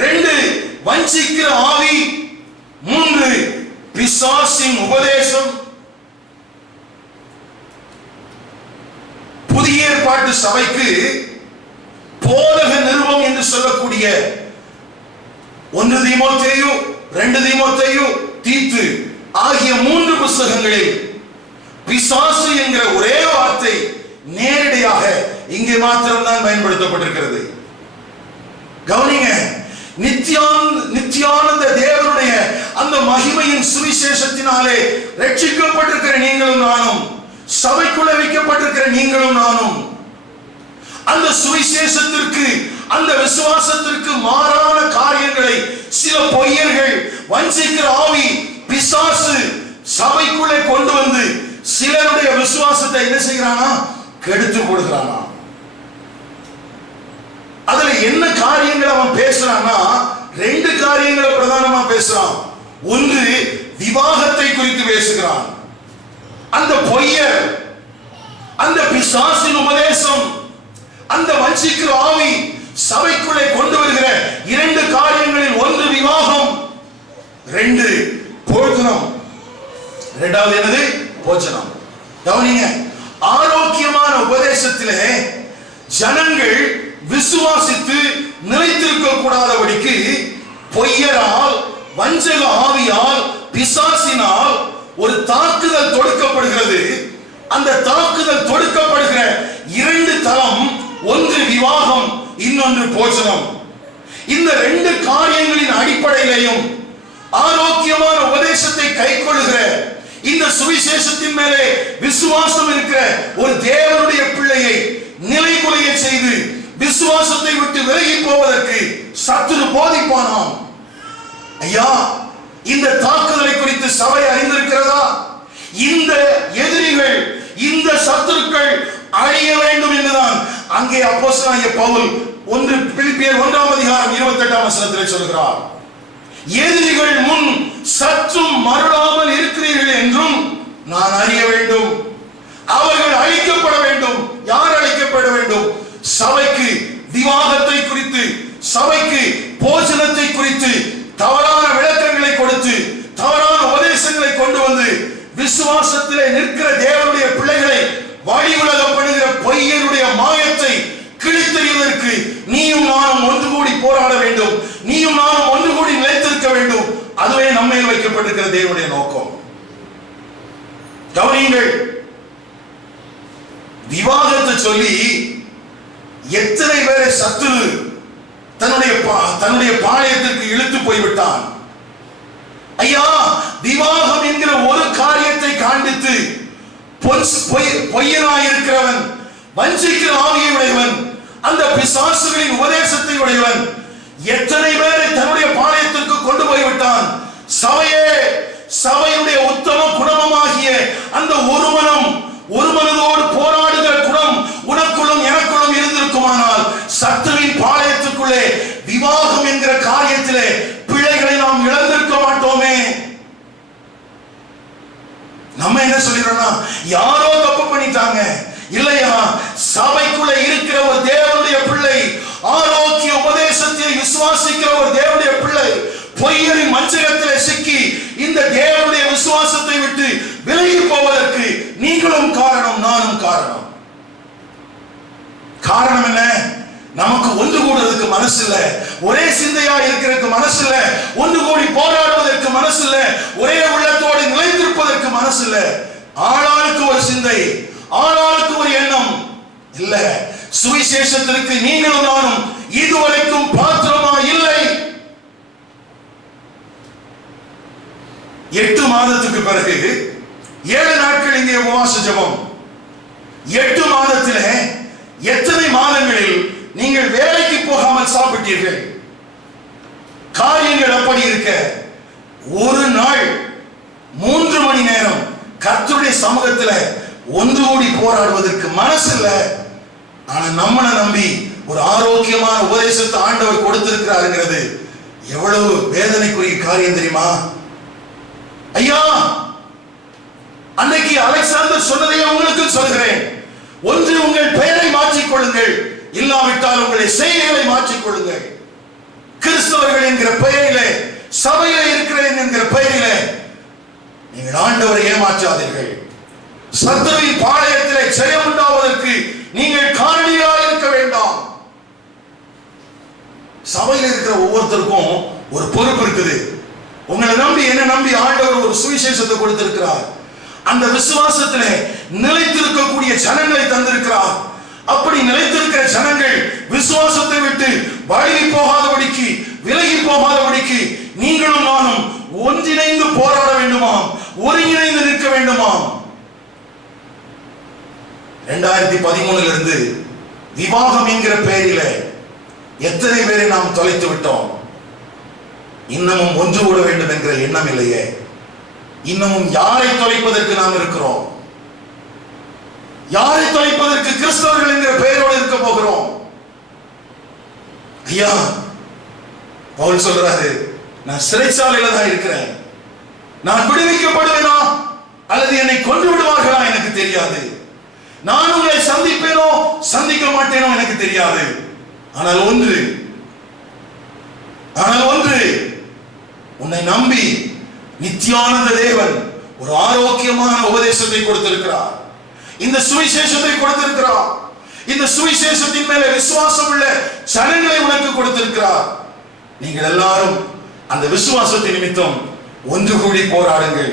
2, வஞ்சிக்கிற ஆவி; 3, பிசாசின் உபதேசம். புதிய ஏற்பாட்டு சபைக்கு போதக நிருபம் என்று சொல்லக்கூடிய 1 தீமோத்தேயு, 2 தீமோத்தேயு, தீத்து ஆகிய 3 புத்தகங்களில் பிசாசு என்கிற ஒரே வார்த்தை நேரடியாக இங்கே மாத்திரம்தான் பயன்படுத்தப்பட்டிருக்கிறது. கவனிங்க, நித்தியானந்த தேவனுடைய அந்த மகிமையின் சுவிசேஷத்தினாலே ரட்சிக்கப்பட்டிருக்கிற நீங்களும் நானும், சபைக்குள்ள வைக்கப்பட்டிருக்கிற நீங்களும் நானும், அந்த சுவிசேஷத்திற்கு, அந்த விசுவாசத்திற்கு மாறான காரியங்களை சில பொய்யர்கள், வஞ்சிக்கிற ஆவி, பிசாசு சபைக்குள்ளே கொண்டு வந்து சிலருடைய விசுவாசத்தை என்ன செய்கிறானா? கெடுத்து போடுகிறானா. அதுல என்ன காரியங்கள் அவன் பேசுறான்னா, 2 காரியங்களை பிரதானமா பேசுறான். ஒன்று, விவாகத்தை குறித்து பேசுகிறான். அந்த பொய்யர், அந்த பிசாசின் உபதேசம், அந்த வஞ்சிக்கிற ஆவி சபைக்குள்ளே கொண்டு வருகிற 2 காரியங்களில் ஒன்று விவாகம், 2 போஜனம். 2வது என்னது? போஜனம். கவனிங்க, ஆரோக்கியமான உபதேசத்திலே ஜனங்கள் விசுவாசித்து நிலைத்திருக்க கூடாதபடிக்கு பொய்யரால், வஞ்சக ஆவியால், பிசாசினால் ஒரு தாக்குதல் தொடுக்கப்படுகிறது. அந்த தாக்குதல் தொடுக்கப்படுகிற 2 தளம், ஒன்று விவாகம், இன்னொன்று போஜனம். இந்த 2 காரியங்களின் அடிப்படையிலையும் ஆரோக்கியமான உபதேசத்தை கைக்கொள்ளுகிற, இந்த சுவிசேஷத்தின் மேலே விசுவாசம் இருக்கிற ஒரு தேவனுடைய பிள்ளையை நிலைகுலைய செய்து விசுவாசத்தை விட்டு விலகி போவதற்கு சத்துரு போதிப்பானாம். ஐயா, இந்த தாக்குதலை குறித்து சபை அறிந்திருக்கிறதா? இந்த எதிரிகள், இந்த சத்துருக்கள் அழிய வேண்டும் என்றுதான் அங்கே அப்போஸ்தலனாகிய பவுல் 1 பிலிப்பியர் 1ஆம் அதிகாரம் 28ஆம் வசனத்திலே சொல்கிறார். எதிரிகள் முன் சற்றும் மருளாமல் இருக்கிறீர்கள் என்றும் நான் அறிய வேண்டும். அவர்கள் அழிக்கப்பட வேண்டும். யார் அழிக்கப்பட வேண்டும்? சபைக்கு விவாகத்தை குறித்து, சபைக்கு போஜனத்தை குறித்து தவறான விளக்கங்களை கொடுத்து, தவறான உபதேசங்களை கொண்டு வந்து விசுவாசத்திலே நிற்கிற தேவனுடைய பிள்ளைகளை வழி உலகப்படுகிற பொய்யருடைய மாயத்தை கிழித்தெறிவதற்கு நீயும் நானும் ஒன்று கூடி போராட வேண்டும். நீயும் நானும் ஒன்று கூடி நிலைத்திருக்க வேண்டும். அதுவே நம்மையில் வைக்கப்பட்டிருக்கிற தேவனுடைய நோக்கம். கவனியுங்கள், விவாகத்தை சொல்லி எத்தனை பேரை சத்துரு தன்னுடைய பாளையத்திற்கு இழுத்து போய்விட்டான். ஐயா, விவாகம் என்கிற ஒரு காரியத்தை காண்பித்து பொய்யனாயிருக்கிறவன், வஞ்சிக்கிற ஆவியை உடையவன், அந்த பிசாசுகளின் உபதேசத்தை உடையவன் எத்தனை பேரை தன்னுடைய பாளையத்திற்கு கொண்டு போய்விட்டான். சபையே, சபையுடைய உத்தம குணமாகிய அந்த ஒரு மனதோடு போராடுகிற குணம் உனக்குள்ளும் எனக்குள்ளும் இருந்திருக்குமானால் பிள்ளைகளை நாம் இழந்திருக்க மாட்டோமே. நம்ம என்ன சொல்லிடுறோம்னா, யாரோ தப்பு பண்ணிட்டாங்க. இல்லையா, சபைக்குள்ள இருக்கிற ஒரு தேவனுடைய பிள்ளை, ஆரோக்கிய உபதேசத்தை விசுவாசிக்கிற ஒரு தேவனுடைய பிள்ளை பொய்யரின் மஞ்சகத்திலே சிக்கி இந்த தேவனுடைய விசுவாசத்தை விட்டு விலகி போவதற்கு நீங்களும் காரணம், நானும் காரணம். காரணம் என்ன? நமக்கு ஒன்று கூடுவதற்கு மனசு இல்ல, ஒரே சிந்தையா இருக்கிறதுக்கு மனசு இல்ல, ஒன்று கூடி போராடுவதற்கு மனசு இல்ல, ஒரே உள்ளத்தோடு நிலைத்திருப்பதற்கு மனசு இல்ல. ஆளாளுக்கு ஒரு சிந்தை, ஆளாளுக்கு ஒரு எண்ணம் இல்ல. சுவிசேஷத்திற்கு நீங்களும் நானும் இதுவரைக்கும் பாத்திரமா இல்லை. 8 மாதத்துக்கு பிறகு 7 நாட்கள் இங்கே உபவாச ஜெபம். 8 மாதத்திலே எத்தனை மாதங்களில் நீங்கள் வேலைக்கு போகாமல் சாப்பிட்டீர்கள்? காரியங்கள் அப்படி இருக்க, ஒரு நாள் 3 மணி நேரம் கர்த்தருடைய சமூகத்தில் ஒன்று கூடி போராடுவதற்கு மனசு இல்ல. ஆனா நம்மளை நம்பி ஒரு ஆரோக்கியமான உபதேசத்தை ஆண்டவர் கொடுத்திருக்கிறாருங்கிறது எவ்வளவு வேதனைக்குரிய காரியம் தெரியுமா? ஐயா, அன்னைக்கு அலெக்சாந்தர் சொன்னதையே உங்களுக்கு சொல்கிறேன். ஒன்று உங்கள் பெயரை மாற்றிக்கொள்ளுங்கள், இல்லாவிட்டால் உங்களை செய்திகளை மாற்றிக்கொள்ளுங்கள். கிறிஸ்தவர்கள் என்கிற பெயரிலே, சபையிலே இருக்கிறேன் என்கிற பெயரிலே நீங்கள் ஆண்டவரை ஏமாற்றாதீர்கள். சத்துருவின் பாளையத்திலே ஜெயம் உண்டாவதற்கு நீங்கள் காரணியாக இருக்க வேண்டாம். சபையில் இருக்கிற ஒவ்வொருத்தருக்கும் ஒரு பொறுப்பு இருக்குது. உங்களை நம்பி, என்ன நம்பி ஆண்டவர் ஒரு சுவிசேஷத்தை கொடுத்திருக்கிறார். அந்த விசுவாசத்திலே நிலைத்திருக்கக்கூடிய ஜனங்களை தந்திருக்கிறார். அப்படி நிலைத்திருக்கிற ஜனங்கள் விசுவாசத்தை விட்டு வழுகி போகாதபடிக்கு, விலகி போகாதபடிக்கு நீங்களும் நானும் ஒன்றிணைந்து போராட வேண்டுமாம், ஒருங்கிணைந்து நிற்க வேண்டுமாம். 2013 இருந்து விவாகம் என்கிற பெயரிலே எத்தனை பேரை நாம் தொலைத்து விட்டோம். இன்னமும் ஒன்று கூட வேண்டும் என்கிற எண்ணம் இல்லையே. இன்னமும் யாரை தொலைப்பதற்கு நாம் இருக்கிறோம்? யாரை தொலைப்பதற்கு கிறிஸ்தவர்கள் என்கிற பெயரோடு இருக்க போகிறோம்? ஐயா, பவுல் சொல்றாரு, நான் சிறைச்சாலையில தான் இருக்கிறேன். நான் விடுவிக்கப்படுவேனா அல்லது என்னை கொன்று விடுவார்களா எனக்கு தெரியாது. நான் உங்களை சந்திப்பேனோ சந்திக்க மாட்டேனோ எனக்கு தெரியாது. ஆனால் ஒன்று, உன்னை நம்பி நித்தியானந்த தேவன் ஒரு ஆரோக்கியமான உபதேசத்தை கொடுத்திருக்கிறார். இந்த சுவிசேஷத்தை கொடுத்திருக்கிறார். இந்த சுவிசேஷத்தின் மேல விசுவாசம் உள்ள ஜனங்களை உனக்கு கொடுத்திருக்கிறார். நீங்கள் எல்லாரும் அந்த விசுவாசத்தின் நிமித்தம் ஒன்று கூடி போராடுங்கள்,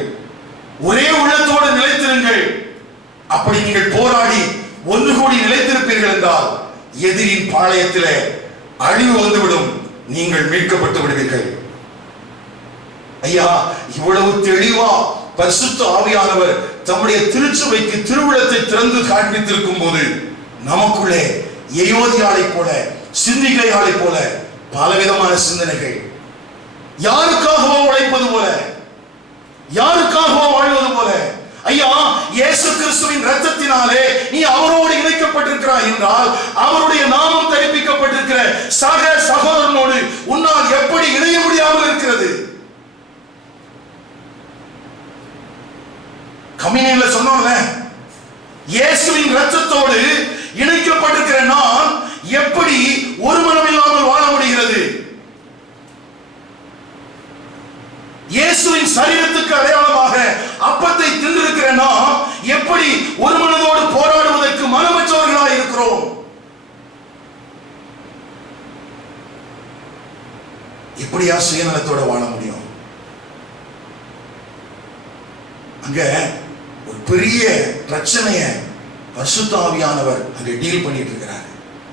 ஒரே உள்ளத்தோடு நிலைத்திருங்கள். அப்படி நீங்கள் போராடி ஒன்று கூடி நிலைத்திருப்பீர்கள் என்றால் எதிரின் பாளையத்திலே அழிவு வந்துவிடும், நீங்கள் மீட்கப்பட்டு விடுவீர்கள். ஐயா, இவ்வளவு தெளிவா பரிசுத்த ஆவியானவர் தம்முடைய திருச்சபைக்கு திருவுளத்தை திறந்து காண்பித்திருக்கும் போது நமக்குள்ளே யோதியாளை போல, சிந்திகையாளை போல பலவிதமான சிந்தனைகள், யாருக்காகவோ உழைப்பது போல, யாருக்காகவோ வாழ்வது போல. ஐயா, இயேசு கிறிஸ்துவின் இரத்தத்தினாலே நீ அவரோடு இணைக்கப்பட்டிருக்கிறாய் என்றால், அவருடைய நாமம் தரிப்பிக்கப்பட்டிருக்கிற சக சகோதரனோடு உன்னால் எப்படி இணைய முடியாமல் இருக்கிறது? கம்யூனியன்ல சொன்னோம்ல, இயேசுவின் இரத்தத்தோடு இணைக்கப்பட்டிருக்கிற நான் எப்படி ஒரு மனம் இல்லாமல் வாழ முடிகிறது? இயேசுவின் சரீரத்துக்கு அடையாளமாக அப்பத்தை தின்றிருக்கிற நாம் எப்படி ஒரு மனதோடு போராடுவதற்கு மனமற்றவர்களாக இருக்கிறோம்? எப்படியா சுயநலத்தோட வாழ முடியும்? அங்க ஒரு பெரிய பிரச்சனைய பரிசுத்த ஆவியானவர் அங்க டீல் பண்ணிட்டு இருக்கிறார்.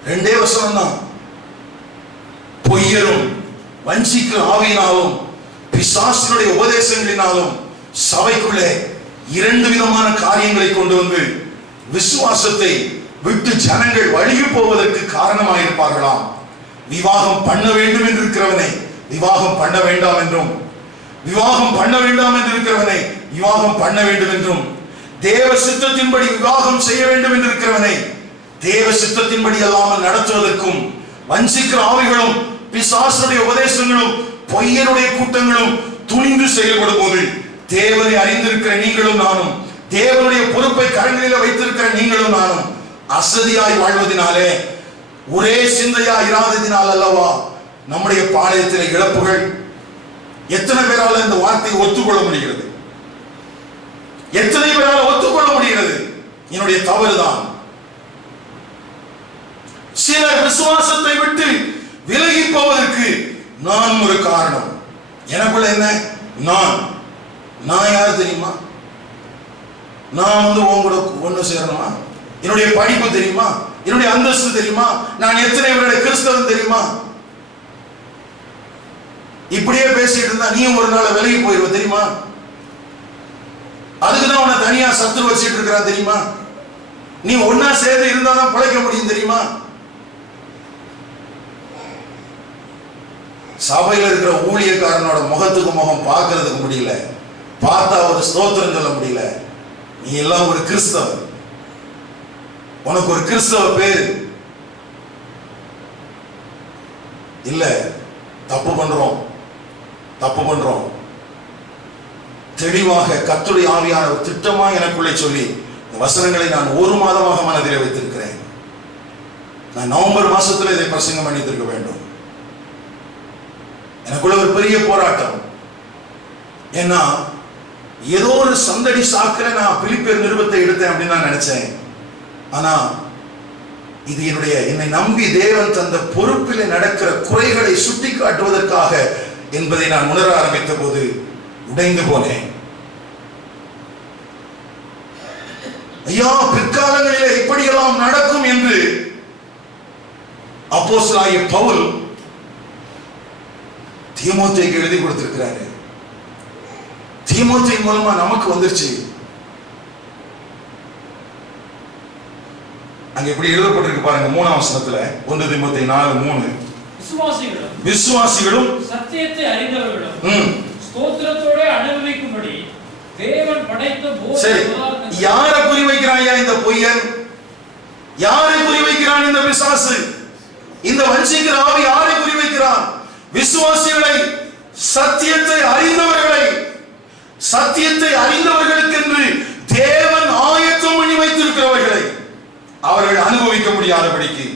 2 வசனம் தான். பொய்யரும் வஞ்சிக்கிற ஆவியினாலும் பிசாசினுடைய உபதேசங்களினாலும் சபைக்குள்ளே 2 விதமான காரியங்களை கொண்டு வந்து விசுவாசத்தை விட்டு ஜனங்கள் வழுகி போவதற்கு காரணமாயிருப்பார்களாம். விவாகம் பண்ண வேண்டும் என்று இருக்கிறவனை விவாகம் பண்ண வேண்டாம் என்றும், விவாகம் பண்ண வேண்டாம் என்று இருக்கிறவனை விவாகம் பண்ண வேண்டும் என்றும், தேவ சித்தத்தின்படி விவாகம் செய்ய வேண்டும் என்று இருக்கிறவனை தேவ சித்தத்தின்படி அல்லாமல் நடத்துவதற்கும் வஞ்சிக்கிற ஆவிகளும் பிசாசுடைய உபதேசங்களும் பொய்யனுடைய கூட்டங்களும் துணிந்து செயல்படும் போது தேவனை அறிந்திருக்கிற நீங்களும் நானும், தேவனுடைய பொறுப்பை கரங்களில் வைத்திருக்கிற நீங்களும் நானும் அசதியாய் வாழ்வதனாலே, ஒரே சிந்தையா இராததினால் அல்லவா நம்முடைய பாளையத்தில் இழப்புகள். எத்தனை பேரால இந்த வார்த்தையை ஒத்துக்கொள்ள முடிகிறது? எத்தனை பேரால் ஒத்துக்கொள்ள முடிகிறது? என்னுடைய தவறுதான். சிலர் விசுவாசத்தை விட்டு விலகி போவதற்கு நான் ஒரு காரணம். எனக்குள்ள என்ன? நான் யார் தெரியுமா? நான் உன் கூட ஒண்ணு சேரணுமா? என்னுடைய படிப்பு தெரியுமா? என்னுடைய அந்தஸ்து தெரியுமா? நான் எத்தனை பேருடைய கிறிஸ்தவன் தெரியுமா? இப்படியே பேசிட்டு இருந்தா நீ ஒரு நாள் விலகி போயிருவ தெரியுமா? அதுக்குதான் உன்னை தனியா சத்துரு வச்சுட்டு இருக்கிறான் தெரியுமா? நீ ஒன்னா சேர்ந்து இருந்தாதான் பிழைக்க முடியும் தெரியுமா? சபையில் இருக்கிற ஊழியக்காரனோட முகத்துக்கு முகம் பார்க்கறதுக்கு முடியல, பார்த்தா ஒரு ஸ்தோத்திரம் சொல்ல முடியல. நீ எல்லாம் ஒரு கிறிஸ்தவன், உனக்கு ஒரு கிறிஸ்தவ பேரு இல்ல. தப்பு பண்றோம். தெளிவாக கர்த்தருடைய ஆவியானவர் திட்டமா எனக்குள்ளே சொல்லி இந்த வசனங்களை நான் ஒரு மாதமாக மனதிலே வைத்திருக்கிறேன். நான் நவம்பர் மாசத்துல இதை பிரசங்கம் பண்ணியிருக்க வேண்டும். எனக்குள்ள ஒரு பெரிய போராட்டம். ஏன்னா ஏதோ ஒரு சந்தடி சாக்கில நான் பிலிப்பியர் நிருபத்தை எடுத்தேன் அப்படின்னு நான் நினைச்சேன். ஆனா இது என்னை நம்பி தேவன் தந்த பொறுப்பில் நடக்கிற குறைகளை சுட்டி காட்டுவதற்காக என்பதை நான் உணர ஆரம்பித்த போது உடைந்து போனேன். ஐயா, பிற்காலங்களிலே இப்படியெல்லாம் நடக்கும் என்று அப்போஸ்தலனாகிய பவுல் தீமோத்தேயுக்கு எழுதி கொடுத்திருக்கிறாரு. தீமோத்தேயு மூலமா நமக்கு வந்துருச்சு. அங்க எப்படி எழுதப்பட்டிருக்கு பாருங்க, 3ஆம் வசனத்துல 1 தீமோத்தேயு 4:3. விசுவாசிகளும் சத்தியத்தை அறிந்தவர்களும் ஸ்தோத்திரத்தோட அனுபவிக்கும்படி தேவன் படைத்த சரி, யாரை குறி வைக்கிறாயா இந்த பொய்யன்? யாரை குறி வைக்கிறான் இந்த பிசாசு? இந்த வஞ்சிக்கிற ஆவி யாரை குறி வைக்கிறான்? விசுவாசிகளை, சத்தியத்தை அறிந்தவர்களுக்கென்று தேவன் ஆயத்தம் பண்ணி வைத்திருக்கிறவர்களை அவர்கள் அனுபவிக்க முடியாதபடிக்கு,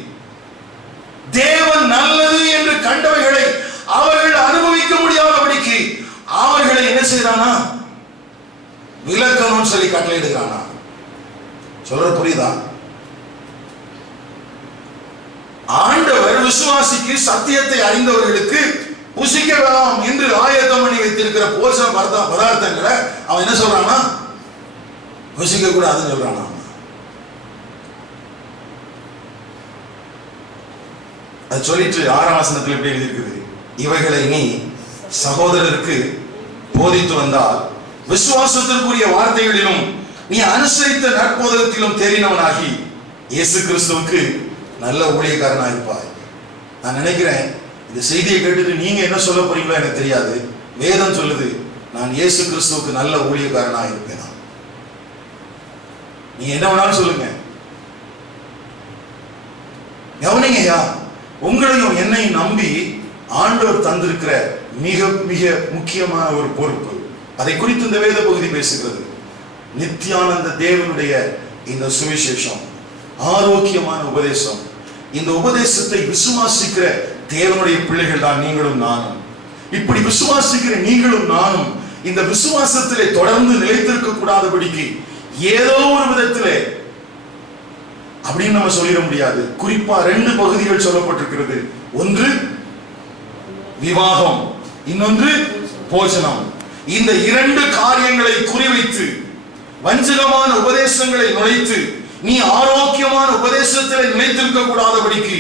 தேவன் நல்லது என்று கண்டவைகளை அவர்கள் அனுபவிக்க முடியாதபடிக்கு அவர்களை என்ன செய்யறானா? விலக்கணும்னு சொல்லி கட்டளையிடுகிறானா? சொல்ற புரியுதா? ஆண்டவர் விசுவாசிக்கு, சத்தியத்தை அறிந்தவர்களுக்கு புசிக்க வேண்டாம் என்று ஆயத்தம் பண்ணி வைத்திருக்கிற போஷண பதார்த்தங்களை அவன் என்ன சொல்றானா? புசிக்க கூடாதுன்னு சொல்றானா? அது சொல்லிட்டு 6ஆம் வசனத்தில் எப்படி எழுதியிருக்குது? இவைகளை நீ சகோதரருக்கு போதித்து வந்தால் விசுவாசத்திற்குரிய வார்த்தைகளிலும் நீ அனுசரித்த நற்போதகத்திலும் தேறினவனாகி இயேசு கிறிஸ்துவுக்கு நல்ல ஊழியக்காரனாக இருப்பாய். நான் நினைக்கிறேன் இந்த செய்தியை கேட்டுட்டு நீங்க என்ன சொல்ல போறீங்களோ எனக்கு தெரியாது. வேதம் சொல்லுது, நான் இயேசு கிறிஸ்துவுக்கு நல்ல ஊழியக்காரனாக இருப்பேன். நீ என்ன வேணாலும் சொல்லுங்க, கவனிங்கய்யா. உங்களையும் என்னை நம்பி ஆண்டவர் தந்திருக்கிற மிக மிக முக்கியமான ஒரு பொறுப்பு. அதை குறித்து இந்த வேத பகுதி பேசுகிறது. நித்தியானந்த தேவனுடைய இந்த சுவிசேஷம், ஆரோக்கியமான உபதேசம். இந்த உபதேசத்தை விசுவாசிக்கிற தேவனுடைய பிள்ளைகள் தான் நீங்களும் நானும். இப்படி விசுவாசிக்கிற நீங்களும் நானும் இந்த விசுவாசத்திலே தொடர்ந்து நிலைத்திருக்க கூடாதபடிக்கு ஏதோ ஒரு விதத்திலே அப்படின்னு நம்ம சொல்லிட முடியாது. குறிப்பா 2 பகுதிகள் சொல்லப்பட்டிருக்கிறது. ஒன்று விவாகம், இன்னொன்று போஜனம். இந்த 2 காரியங்களை குறிவைத்து வஞ்சகமான உபதேசங்களை நுழைத்து நீ ஆரோக்கியமான உபதேசத்தில் நிலைத்திருக்க கூடாதபடிக்கு,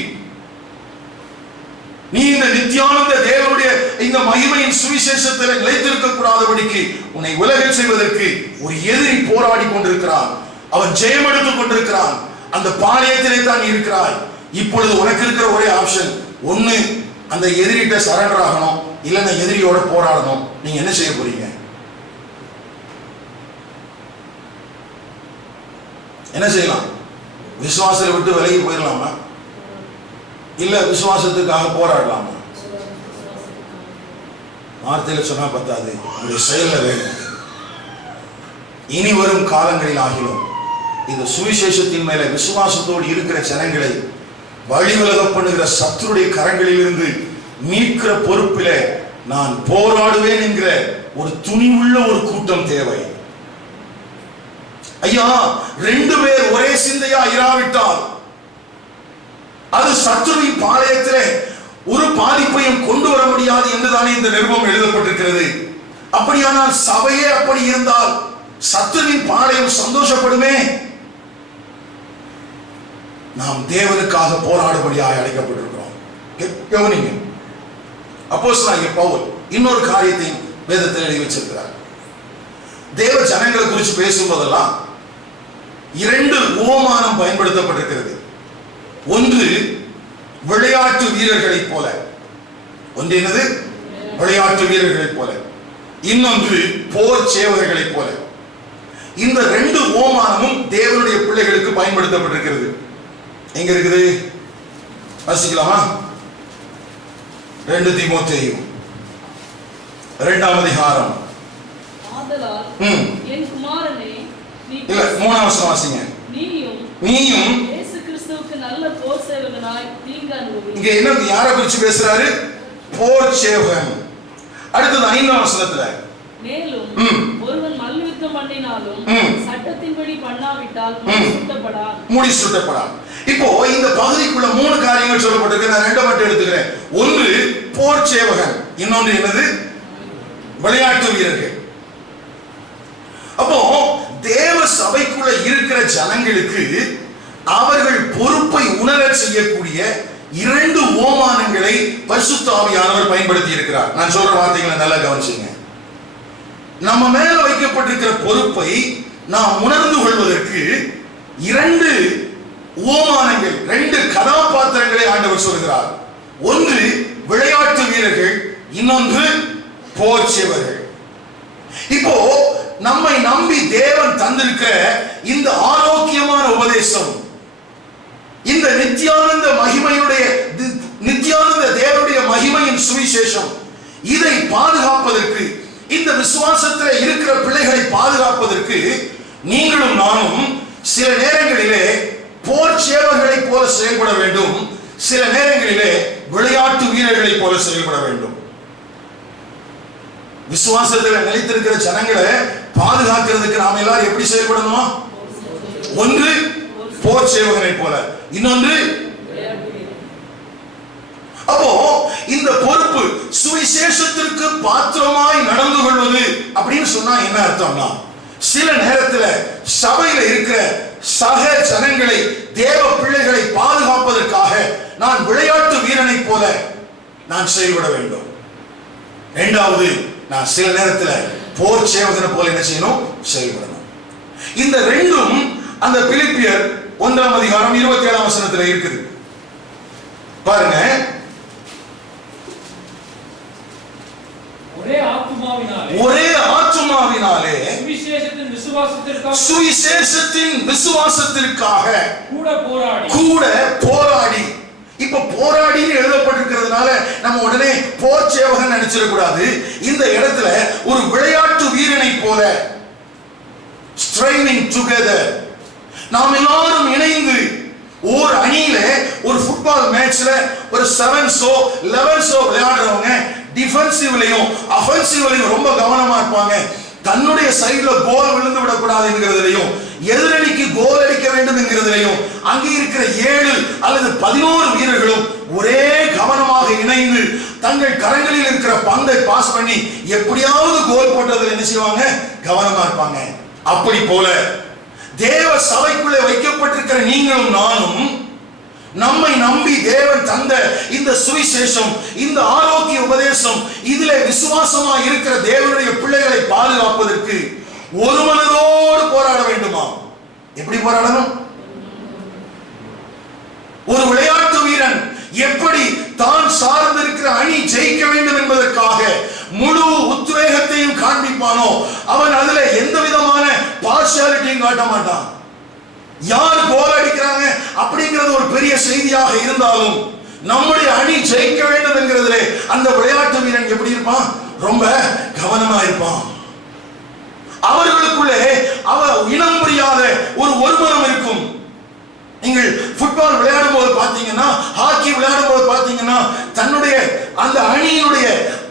நீ இந்த நித்தியானந்த தேவனுடைய இந்த மகிமையின் சுவிசேஷத்தில் நிலைத்திருக்க கூடாதபடிக்கு உன்னை உலகில் செய்வதற்கு ஒரு எதிரி போராடி கொண்டிருக்கிறான். அவன் ஜெயம் எடுத்துக் கொண்டிருக்கிறான். அந்த பாளையத்திலே தான் இருக்கிறாய். இப்பொழுது உனக்கு இருக்கிற ஒரே ஆப்ஷன், ஒண்ணு அந்த எதிரிட்ட சரண்டர் ஆகணும், இல்லைன்னா எதிரியோட போராடணும். நீங்க என்ன செய்ய போறீங்க? என்ன செய்யலாம்? விசுவாசத்தை விட்டு விலகி போயிடலாமா? இல்ல விசுவாசத்துக்காக போராடலாமா? வார்த்தையில சொன்னா பத்தாது, உங்களுடைய செயல்ல வேணும். இனி வரும் காலங்களில் ஆகிலும் இந்த சுவிசேஷத்தின் மேல விசுவாசத்தோடு இருக்கிற ஜனங்களை வழிவிலக பண்ணுகிற சத்துருடைய கரங்களில் இருந்து மீட்கிற பொறுப்பில நான் போராடுவேன் என்கிற ஒரு துணிவுள்ள ஒரு கூட்டம் தேவை. ஐயா, 2 பேர் ஒரே சிந்தையா இராவிட்டால் அது சத்துருவின் பாளையத்திலே ஒரு பாதிப்பையும் கொண்டு வர முடியாது என்றுதானே இந்த நிருபம் எழுதப்பட்டிருக்கிறது. அப்படியானால் சபையே அப்படி இருந்தால் சத்துருவின் பாளையம் சந்தோஷப்படுமே. நாம் தேவனுக்காக போராடும்படியாக அழைக்கப்பட்டிருக்கிறோம். கவனிங்க, அப்போஸ்தலனாகிய பவுல் இன்னொரு காரியத்தையும் வேதத்தில் எழுதி வச்சிருக்கிறார். தேவ ஜனங்களை குறித்து பேசும்போதெல்லாம் 2 உவமானம் பயன்படுத்தப்பட்டிருக்கிறது. ஒன்று விளையாட்டு வீரர்களைப் போல, ஒன்று என்னது? விளையாட்டு வீரர்களைப் போல, இன்னொன்று போர் சேவகர்களைப் போல. இந்த 2 உவமானமும் தேவனுடைய பிள்ளைகளுக்கு பயன்படுத்தப்பட்டிருக்கிறது. எங்க இருக்குது? வாசிக்கலாமா? 2 தீமோத்தேயு 2ஆம் அதிகாரம். ஆதலால் என் குமாரனே, நீ இல்ல 3ஆம் வசனம் வாசிங்க. நீயும் இயேசு கிறிஸ்துவுக்கு நல்ல போர் சேவகனாய் தீங்கு அனுபவி. இங்க என்ன, யாரை குறித்து பேசுறாரு? போர் சேவகன். அடுத்தது 5ஆம் வசனத்துல, மேலும் ஒருவன் மல்யுத்தம் பண்ணினாலும் சட்டத்தின்படி பண்ணாவிட்டால் மூடி சுட்டப்படான். இப்போ இந்த பகுதிக்குள்ள 3 காரியங்கள் சொல்லப்பட்டிருக்கு. நான் 2 மட்டும் எடுத்துக்கிறேன். ஒன்று போர் சேவகன், இன்னொன்று என்னது? விளையாட்டு வீரர்கள். அப்போ தேவ சபைக்குள்ள இருக்கிற ஜனங்களுக்கு அவர்கள் பொறுப்பை உணர செய்யக்கூடிய 2 உவமானங்களை பரிசுத்த ஆவியானவர் பயன்படுத்தி இருக்கிறார். நான் சொல்ற வார்த்தைகளை நல்லா கவனிச்சுங்க. நம்ம மேல வைக்கப்பட்டிருக்கிற பொறுப்பை நாம் உணர்ந்து கொள்வதற்கு 2 உவமானங்கள், 2 கதாபாத்திரங்களை ஆண்டவர் சொல்கிறார். ஒன்று விளையாட்டு வீரர்கள், இன்னொன்று போர் சேவகர்கள். இப்போ நம்மை நம்பி தேவன் தந்திருக்கிற இந்த ஆரோக்கியமான உபதேசம், இந்த நித்தியானந்த தேவனுடைய மகிமையின் சுவிசேஷம், இதை பாதுகாப்பதற்கு, இந்த விசுவாசத்தில் இருக்கிற பிள்ளைகளை பாதுகாப்பதற்கு நீங்களும் நானும் சில நேரங்களிலே போர் சேவகர்களை போல செயல்பட வேண்டும், சில நேரங்களிலே விளையாட்டு வீரர்களை போல செயல்பட வேண்டும். விசுவாசத்தில் நிலைத்திருக்கிற ஜனங்களை பாதுகாக்கிறதுக்கு நாம எல்லாரும் எப்படி செயல்படணும்? ஒன்று போர் சேவகனை போல, இன்னொன்று. அப்போ இந்த பொறுப்பு சுவிசேஷத்திற்கு பாத்திரமாய் நடந்து கொள்வது அப்படின்னு சொன்னா என்ன அர்த்தம்னா, சில நேரத்துல சபையில இருக்கிற சக ஜனங்களை, தேவ பிள்ளைகளை பாதுகாப்பதற்காக நான் விளையாட்டு வீரனை போல நான் செயல்பட வேண்டும். 2வது, நான் சில நேரத்துல போர் சேவகனை போல என்ன செய்யணும்? செயல்படணும். இந்த 2ம் அந்த பிலிப்பியர் 1ஆம் அதிகாரம் 27ஆம் வசனத்துல இருக்குது. பாருங்க, ஒரே ஆத்துமாவினாலே சுவிசேஷத்தின் விசுவாசத்திற்காக கூட போராடி. இப்ப போராடின்னு எழுதப்பட்டிருக்கிறதுனால நம்ம உடனே போர் சேவகன் நினைச்சிடக்கூடாது. இந்த இடத்துல ஒரு விளையாட்டு வீரனை போல striving together, நாம் எல்லாரும் இணைந்து ஒரு அணியில ஒரு ஃபுட்பால் மேட்ச்ல ஒரு 7-ஓ 11-ஓ விளையாடுறவங்க டிஃபென்சிவ்லயும் அஃபென்சிவ்லயும் ரொம்ப கவனமா இருப்பாங்க. தன்னுடைய சைடுல கோல் விழுந்து விடக்கூடாது என்கிறதுலையும், எதிரணிக்கு கோல் அடிக்க வேண்டும் என்கிறதுலையும் அங்கே இருக்கிற 7 அல்லது 11 வீரர்களும் ஒரே கவனமாக இணைந்து தங்கள் கரங்களில் இருக்கிற பந்தை பாஸ் பண்ணி எப்படியாவது கோல் போட்டதில் என்ன செய்வாங்க? கவனமா இருப்பாங்க. அப்படி போல தேவ சபைக்குள்ளே வைக்கப்பட்டிருக்கிற நீங்களும் நானும் நம்மை நம்பி தேவன் தந்த இந்த சுவிசேஷம், இந்த ஆரோக்கிய உபதேசம், இதிலே விசுவாசமா இருக்கிற தேவனுடைய பிள்ளைகளை பாதுகாப்பதற்கு ஒரு மனதோடு போராட வேண்டுமா? எப்படி போராடணும்? ஒரு விளையாட்டு வீரன் எப்படி தான் சார்ந்திருக்கிற அணி ஜெயிக்க வேண்டும் என்பதற்காக முழு உத்வேகத்தையும் காண்பிப்பானோ, அவன் அதுல எந்த விதமான பார்ஷியாலிட்டியும் காட்ட மாட்டான். யார் கோல் அடிக்கிறாங்க அப்படிங்கிறது ஒரு பெரிய செய்தியாக இருந்தாலும் நம்முடைய அணி ஜெயிக்க வேண்டும் என்கிறதுல அந்த விளையாட்டு வீரன் எப்படி இருப்பான்? ரொம்ப கவனமா இருப்பான். அவர்களுக்குள்ளே இனம் புரியாத ஒரு ஒருமனம் இருக்கும். நீங்கள் ஃபுட்பால் விளையாடும் போது பார்த்தீங்கன்னா, ஹாக்கி விளையாடும் போது பார்த்தீங்கன்னா, தன்னுடைய அந்த அணியினுடைய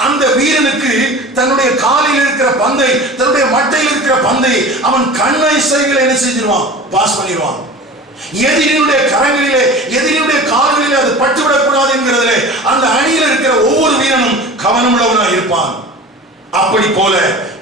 அந்த வீரனுக்கு தன்னுடைய காலில் இருக்கிற பந்தை, தன்னுடைய மட்டையில் இருக்கிற பந்தை அவன் கண்ணை செய்களை என்ன செஞ்சிருவான், பாஸ் பண்ணிடுவான். எதிரினுடைய கரங்களிலே, எதிரினுடைய கால்களிலே அது பட்டுவிடக் கூடாது என்கிறதிலே அந்த அணியில் இருக்கிற ஒவ்வொரு வீரனும் கவனம் உள்ளவனாக இருப்பான். அப்படி போல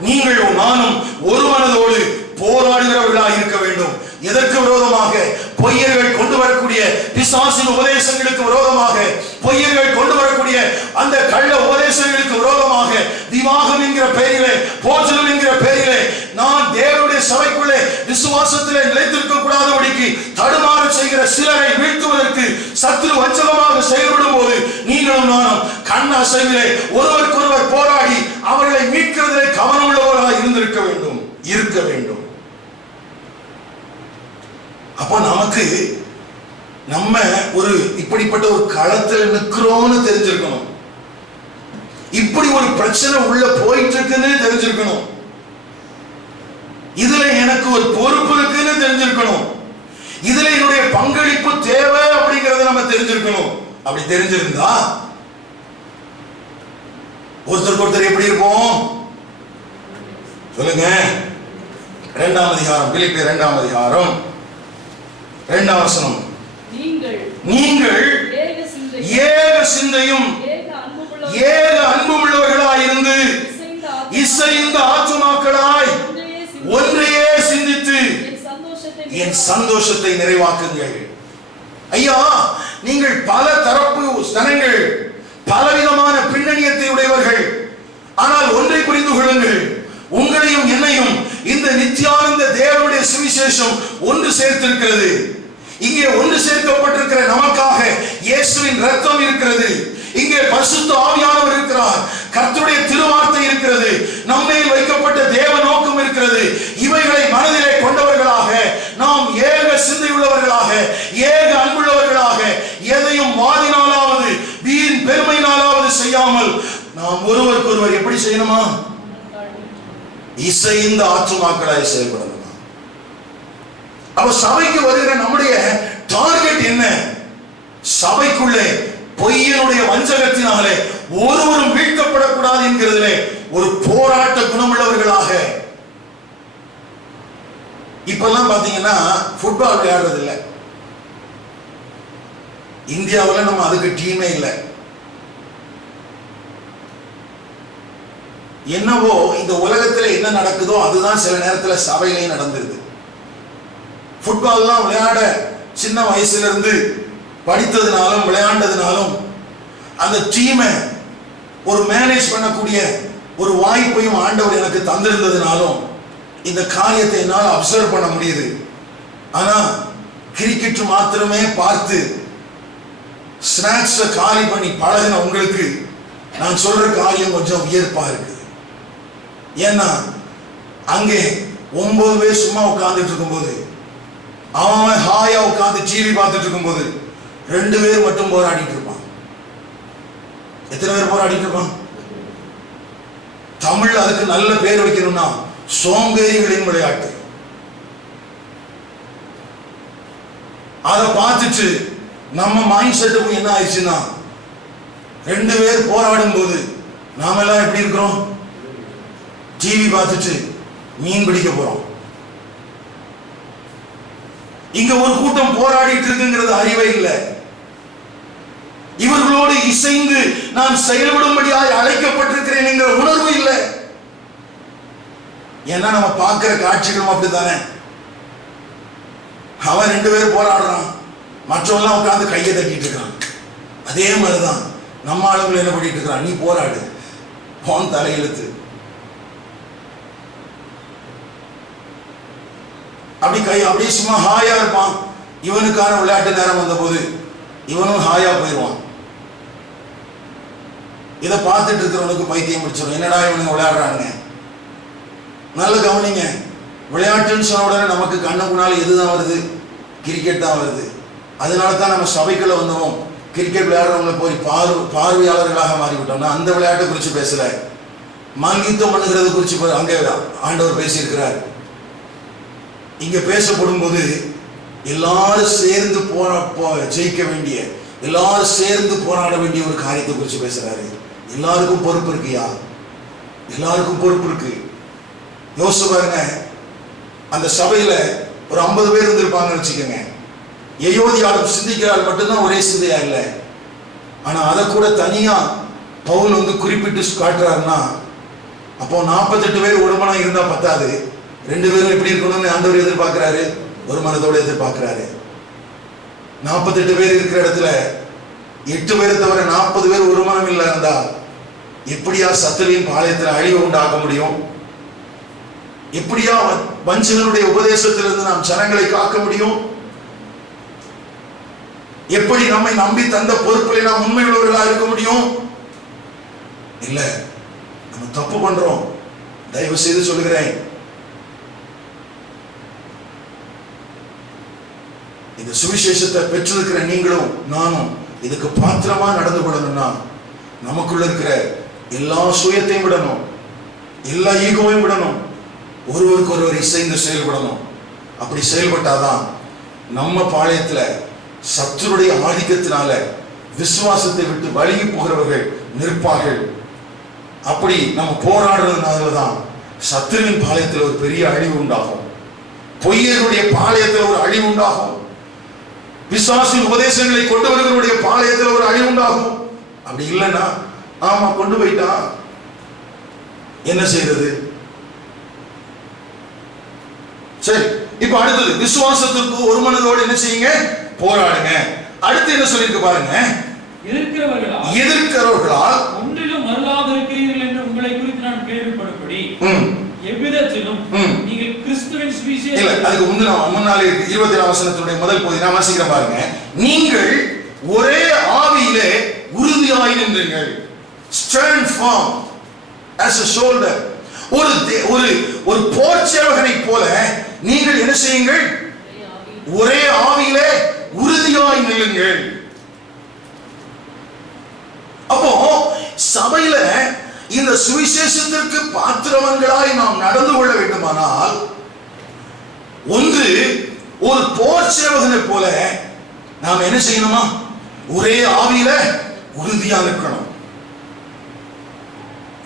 நீங்களும் நானும் ஒரு மனதோடு போராடுகிறவர்களாக இருக்க வேண்டும். எதற்கு விரோதமாக? பொய்யர்கள் கொண்டு வரக்கூடிய பிசாசின் உபதேசங்களுக்கு விரோதமாக, பொய்யர்கள் கொண்டு வரக்கூடிய அந்த கள்ள உபதேசங்களுக்கு விரோதமாக, விவாகம் என்கிற பெயரிலே, போஜனம் என்கிற பெயரிலே நான் தேவனுடைய சபைக்குள்ளே விசுவாசத்திலே நிலைத்திருக்க கூடாதபடிக்கு தடுமாற செய்கிற சிலரை வீழ்த்துவதற்கு சத்துரு வஞ்சகமாக செயல்படும் போது நீங்களும் நானும் கண் அசைவிலே ஒருவருக்கொருவர் போராடி அவர்களை மீட்கிறதிலே கவனம் உள்ளவர்களாக இருந்திருக்க வேண்டும், இருக்க வேண்டும். அப்போ நமக்கு நம்ம ஒரு இப்படிப்பட்ட ஒரு களத்தில் நிற்கிறோம்னு தெரிஞ்சிருக்கணும். இப்படி ஒரு பிரச்சனை உள்ள போயிட்டு இருக்குன்னு தெரிஞ்சிருக்கணும். இதுல எனக்கு ஒரு பொறுப்பு இருக்குன்னு தெரிஞ்சிருக்கணும். இதுல என்னுடைய பங்களிப்பு தேவை அப்படிங்கறத நம்ம தெரிஞ்சிருக்கணும். அப்படி தெரிஞ்சிருந்தா ஒருத்தருக்கு ஒருத்தர் எப்படி இருப்போம் சொல்லுங்க. 2ஆம் அதிகாரம், பிலிப்பியர் 2ஆம் அதிகாரம் 2ஆம் வசனம். நீங்கள் ஏக சிந்தையும் ஏக அன்புள்ளவர்களாய் இருந்து இசைந்த ஆத்துமாக்களாய் ஒன்றையே சிந்தித்து என் சந்தோஷத்தை நிறைவாக்குங்கள். ஐயா, நீங்கள் பல தரப்பு ஜனங்கள், பலவிதமான பின்னணியத்தை உடையவர்கள். ஆனால் ஒன்றை புரிந்து கொள்ளுங்கள், உங்களையும் என்னையும் இந்த நித்தியானந்த தேவனுடைய சுவிசேஷம் ஒன்று சேர்த்திருக்கிறது. இங்கே ஒன்று சேர்க்கப்பட்டிருக்கிற நமக்காக இயேசுவின் இரத்தம் இருக்கிறது. இங்கே பரிசுத்த ஆவியானவர் இருக்கிறார். கர்த்தருடைய திருவார்த்தை இருக்கிறது. நம்மேல் வைக்கப்பட்ட தேவ நோக்கம் இருக்கிறது. இவைகளை மனதிலே கொண்டவர்களாக நாம் ஏக சிந்தை உள்ளவர்களாக, ஏக அன்புள்ளவர்களாக, எதையும் வாதினாலாவது வீண் பெருமையினாலாவது செய்யாமல் நாம் ஒருவருக்கொருவர் எப்படி செய்யணுமா? இசைந்த ஆத்துமாக்களாய் செயல்படணும். அப்ப சபைக்கு வருகிற நம்முடைய டார்கெட் என்ன? சபைக்குள்ளே பொய்யனுடைய வஞ்சகத்தினாலே ஒருவரும் வீழ்த்தப்படக்கூடாது என்கிறதிலே ஒரு போராட்ட குணமுள்ளவர்களாக. இப்பெல்லாம் பாத்தீங்கன்னா ஃபுட்பால் விளையாடுறது இல்லை. இந்தியாவில் நம்ம அதுக்கு டீமே இல்லை. என்னவோ இந்த உலகத்துல என்ன நடக்குதோ அதுதான் சில நேரத்தில் சபையிலையும் நடந்துருது. ஃபுட்பால்லாம் விளையாட சின்ன வயசுல இருந்து படித்ததுனாலும் விளையாண்டதுனாலும் அந்த டீமை ஒரு மேனேஜ் பண்ணக்கூடிய ஒரு வாய்ப்பையும் ஆண்டவர் எனக்கு தந்திருந்ததுனாலும் இந்த காரியத்தை என்னால் அப்சர்வ் பண்ண முடியுது. ஆனா கிரிக்கெட் மாத்திரமே பார்த்து ஸ்நாக்ஸை காலி பண்ணி பழகின உங்களுக்கு நான் சொல்ற காரியம் கொஞ்சம் வியப்பா இருக்கு. ஏன்னா அங்கே 9 பேர் சும்மா உட்கார்ந்துட்டு இருக்கும்போது, அவன் ஹாயா உட்கார்ந்து டிவி பார்த்துட்டு இருக்கும்போது 2 பேர் மட்டும் போராடிட்டு இருப்பான். எத்தனை பேர் போராடிட்டு இருப்பான்? தமிழ் அதுக்கு நல்ல பேர் வைக்கணும்னா சோம்பேறிகளின் விளையாட்டு. அதை பார்த்துட்டு நம்ம மைண்ட் செட்டுக்கு என்ன ஆயிடுச்சுன்னா, 2 பேர் போராடும் போது நாம எல்லாம் எப்படி இருக்கிறோம்? டிவி பார்த்துட்டு மீன் பிடிக்க போறோம். இங்க ஒரு கூட்டம் போராடிட்டு இருக்குங்கிறது அறிவே இல்லை. இவர்களோடு இசைந்து நான் செயல்படும்படியாக அழைக்கப்பட்டிருக்கிறேன் என்கிற உணர்வு இல்லை. ஏன்னா நம்ம பார்க்கிற காட்சிகளும் அப்படித்தானே. அவன் 2 பேர் போராடுறான், மற்றவெல்லாம் உட்கார்ந்து கையை தட்டிட்டு இருக்கான். அதே மாதிரிதான் நம்ம ஆளுங்களை என்ன பண்ணிட்டு இருக்கிறான்? நீ போராடு, போன் தலையெழுத்து. அப்படி அப்படியே சும்மா ஹாயா இருப்பான். இவனுக்கான விளையாட்டு நேரம் வந்த போது இவனும் ஹாயா போயிடுவான். இதை பார்த்துட்டு இருக்கிறவனுக்கு பைத்தியம் பிடிச்சிடும். என்னடா இவனுங்க விளையாடுறானுங்க. நல்ல கவனிங்க, விளையாட்டுன்னு சொன்ன உடனே நமக்கு கண்ணுக்குனால எதுதான் வருது? கிரிக்கெட் தான் வருது. அதனால தான் நம்ம சபைக்குள்ள வந்தோம். கிரிக்கெட் விளையாடுறவங்களை போய் பார்வையாளர்களாக மாறிவிட்டோம். நான் அந்த விளையாட்டை குறித்து பேசல. மல்யுத்தம் பண்ணுகிறது குறித்து அங்கே ஆண்டவர் பேசியிருக்கிறார். இங்க பேசப்படும் போது எல்லாரும் சேர்ந்து ஜெயிக்க வேண்டிய, எல்லாரும் சேர்ந்து போராட வேண்டிய ஒரு காரியத்தை குறித்து பேசுறாரு. எல்லாருக்கும் பொறுப்பு இருக்குயா, எல்லாருக்கும் பொறுப்பு இருக்கு. யோசிச்சு பாருங்க, அந்த சபையில ஒரு 50 பேர் இருந்திருப்பாங்கன்னு வச்சுக்கோங்க. யெயோதியாலும் சிந்திக்கிறாள் மட்டும்தான் ஒரே சிந்தையா இல்லை. ஆனா அதை கூட தனியா பவுல் குறிப்பிட்டு காட்டுறாருன்னா, அப்போ 48 பேர் ஒரு மனம் இருந்தா பத்தாது. 2 பேரும் எப்படி இருக்கணும்னு ஆண்டவர் எதிர்பார்க்கிறாரு, ஒரு மனதோடு எதிர்பார்க்கிறாரு. 48 பேர் இருக்கிற இடத்துல 8 பேரை தவிர 40 பேர் ஒரு மனம் இல்லை இருந்தா எப்படியா சத்துருவின் பாளையத்தில் அழிவு உண்டாக்க முடியும்? எப்படியா வஞ்சகனுடைய உபதேசத்திலிருந்து நாம் ஜனங்களை காக்க முடியும்? எப்படி நம்மை நம்பி தந்த பொறுப்பில் நாம் உண்மையுள்ளவர்களா இருக்க முடியும்? இல்ல, நம்ம தப்பு பண்றோம். தயவு செய்து சொல்லுகிறேன், இந்த சுவிசேஷத்தை பெற்றிருக்கிற நீங்களும் நானும் இதுக்கு பாத்திரமா நடந்து கொள்ளணும்னா நமக்குள்ள இருக்கிற எல்லா சுயத்தையும் விடணும், எல்லா ஈகோவையும் விடணும், ஒருவருக்கு ஒருவர் இசைந்து செயல்படணும். அப்படி செயல்பட்டாதான் நம்ம பாளையத்துல சத்துருடைய ஆதிக்கத்தினால விசுவாசத்தை விட்டு வழுகி போகிறவர்கள் நிற்பார்கள். அப்படி நம்ம போராடுறதுனாலதான் சத்துருவின் பாளையத்தில் ஒரு பெரிய அழிவு உண்டாகும், பொய்யர்களுடைய பாளையத்தில் ஒரு அழிவு உண்டாகும், பிசாசின் உபதேசங்களை கொண்டு வருகிறவருடைய பாளையத்தில் ஒரு அழிவு உண்டாகும். அப்படி இல்லைன்னா ஆமா கொண்டு போயிட்டா என்ன செய்யறது? சரி, இப்ப அடுத்தது விசுவாசத்திற்கு ஒரு மனதோடு என்ன செய்யுங்க? போராடுங்க. அடுத்து என்ன சொல்லிருக்கு பாருங்க, எதிர்க்கிறவர்களால் ஒன்றிலும் மறலாது இருக்கிறீர்கள் என்று உங்களை குறித்து நான் கேள்விப்படும்படி எவ்விதத்திலும் நீங்கள் கிறிஸ்துவின் சுவிசேஷம் இல்ல, அதுக்கு முன்னாலே 24 வசனத்துடைய முதல் பகுதி நான் வாசிக்கிறேன் பாருங்க. நீங்கள் ஒரே ஆவியிலே உறுதியாய் நின்றுங்கள். Stand firm as a soldier. ஒரு போர் சேவகனை போல நீங்கள் என்ன செய்யுங்கள்? ஒரே ஆவியிலே உறுதியாய் நில்லுங்கள். அப்போ சபையில இந்த சுவிசேஷத்திற்கு பாத்திரவங்களாய் நாம் நடந்து கொள்ள வேண்டுமானால், ஒன்று ஒரு போர் சேவகனை போல நாம் என்ன செய்யணுமா? ஒரே ஆவியில உறுதியா நிற்கணும்.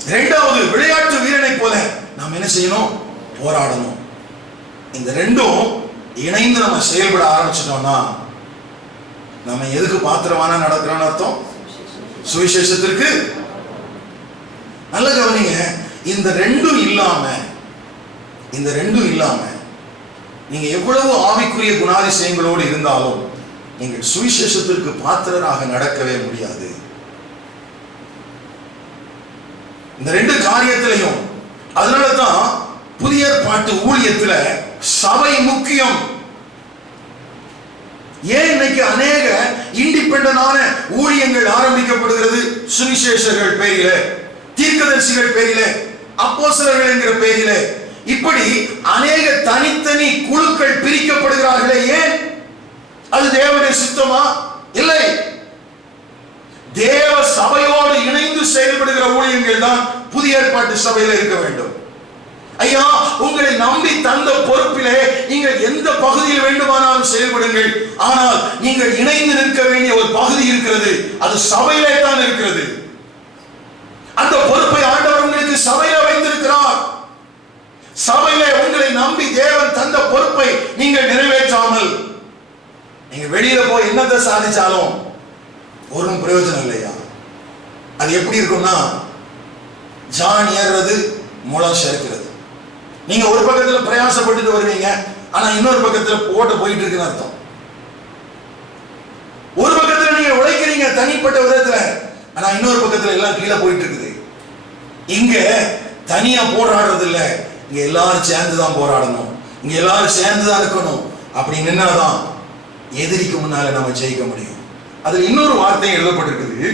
இரண்டாவது, விளையாட்டு வீரனை போல நாம் என்ன செய்யணும்? போராடணும். இந்த ரெண்டும் இணைந்து நம்ம செயல்பட ஆரம்பிச்சிட்டோம்னா நம்ம எதுக்கு பாத்திரமான நடக்கிறோம்னு அர்த்தம்? சுவிசேஷத்திற்கு. நல்ல கவனிங்க, இந்த ரெண்டும் இல்லாம நீங்க எவ்வளவு ஆவிக்குரிய குணாதிசயங்களோடு இருந்தாலும் நீங்கள் சுவிசேஷத்திற்கு பாத்திரராக நடக்கவே முடியாது. இந்த ரெண்டு காரியத்திலையும். அதனாலதான் புதிய ஏற்பாட்டு ஊழியத்துல சபை முக்கியம். ஏன் இன்னைக்கு அநேக இண்டிபெண்டன்டான ஊழியங்கள் ஆரம்பிக்கப்படுகிறது? சுவிசேஷர்கள் பேரிலே, தீர்க்கதரிசிகள் பேரிலே, அப்போஸ்தலர்கள் என்கிற பேரிலே, இப்படி அநேக தனித்தனி குழுக்கள் பிரிக்கப்படுகிறார்களே. ஏன்? அது தேவனுடைய சித்தமா? இல்லை. தேவ சபையோடு இணைந்து செயல்படுகிற ஊழியங்கள் தான் புதிய ஏற்பாட்டு சபையில இருக்க வேண்டும். ஐயா, உங்களை நம்பி தந்த பொறுப்பிலே நீங்கள் எந்த பகுதியில் வேண்டுமானாலும் செயல்படுங்கள். ஆனால் நீங்கள் இணைந்து நிற்க வேண்டிய ஒரு பகுதி இருக்கிறது, அது சபையிலே தான் இருக்கிறது. அந்த பொறுப்பை ஆண்டவர் உங்களுக்கு சபையில வைத்திருக்கிறார். சபையிலே உங்களை நம்பி தேவன் தந்த பொறுப்பை நீங்கள் நிறைவேற்றாமல் நீங்க வெளியில போய் என்னத்தை சாதிச்சாலும் ஒரு பிரயோஜனம் இல்லையா? அது எப்படி இருக்கும்னா, ஜான் ஏறுறது முளம் சேர்க்கிறது. நீங்க ஒரு பக்கத்துல பிரயாசப்பட்டு வருவீங்க, ஆனா இன்னொரு பக்கத்துல ஓட்ட போயிட்டு இருக்குன்னு அர்த்தம். ஒரு பக்கத்துல நீங்க உழைக்கிறீங்க தனிப்பட்ட விதத்துல, ஆனா இன்னொரு பக்கத்துல எல்லாம் கீழே போயிட்டு இருக்குது. இங்க தனியா போராடுறது இல்ல, இங்க எல்லாரும் சேர்ந்துதான் போராடணும், இங்க எல்லாரும் சேர்ந்துதான் இருக்கணும். அப்படி நின்னாதான் எதிரிக்கு முன்னால நம்ம ஜெயிக்க முடியும். அதுல இன்னொரு வார்த்தை எழுதப்பட்டிருக்குது,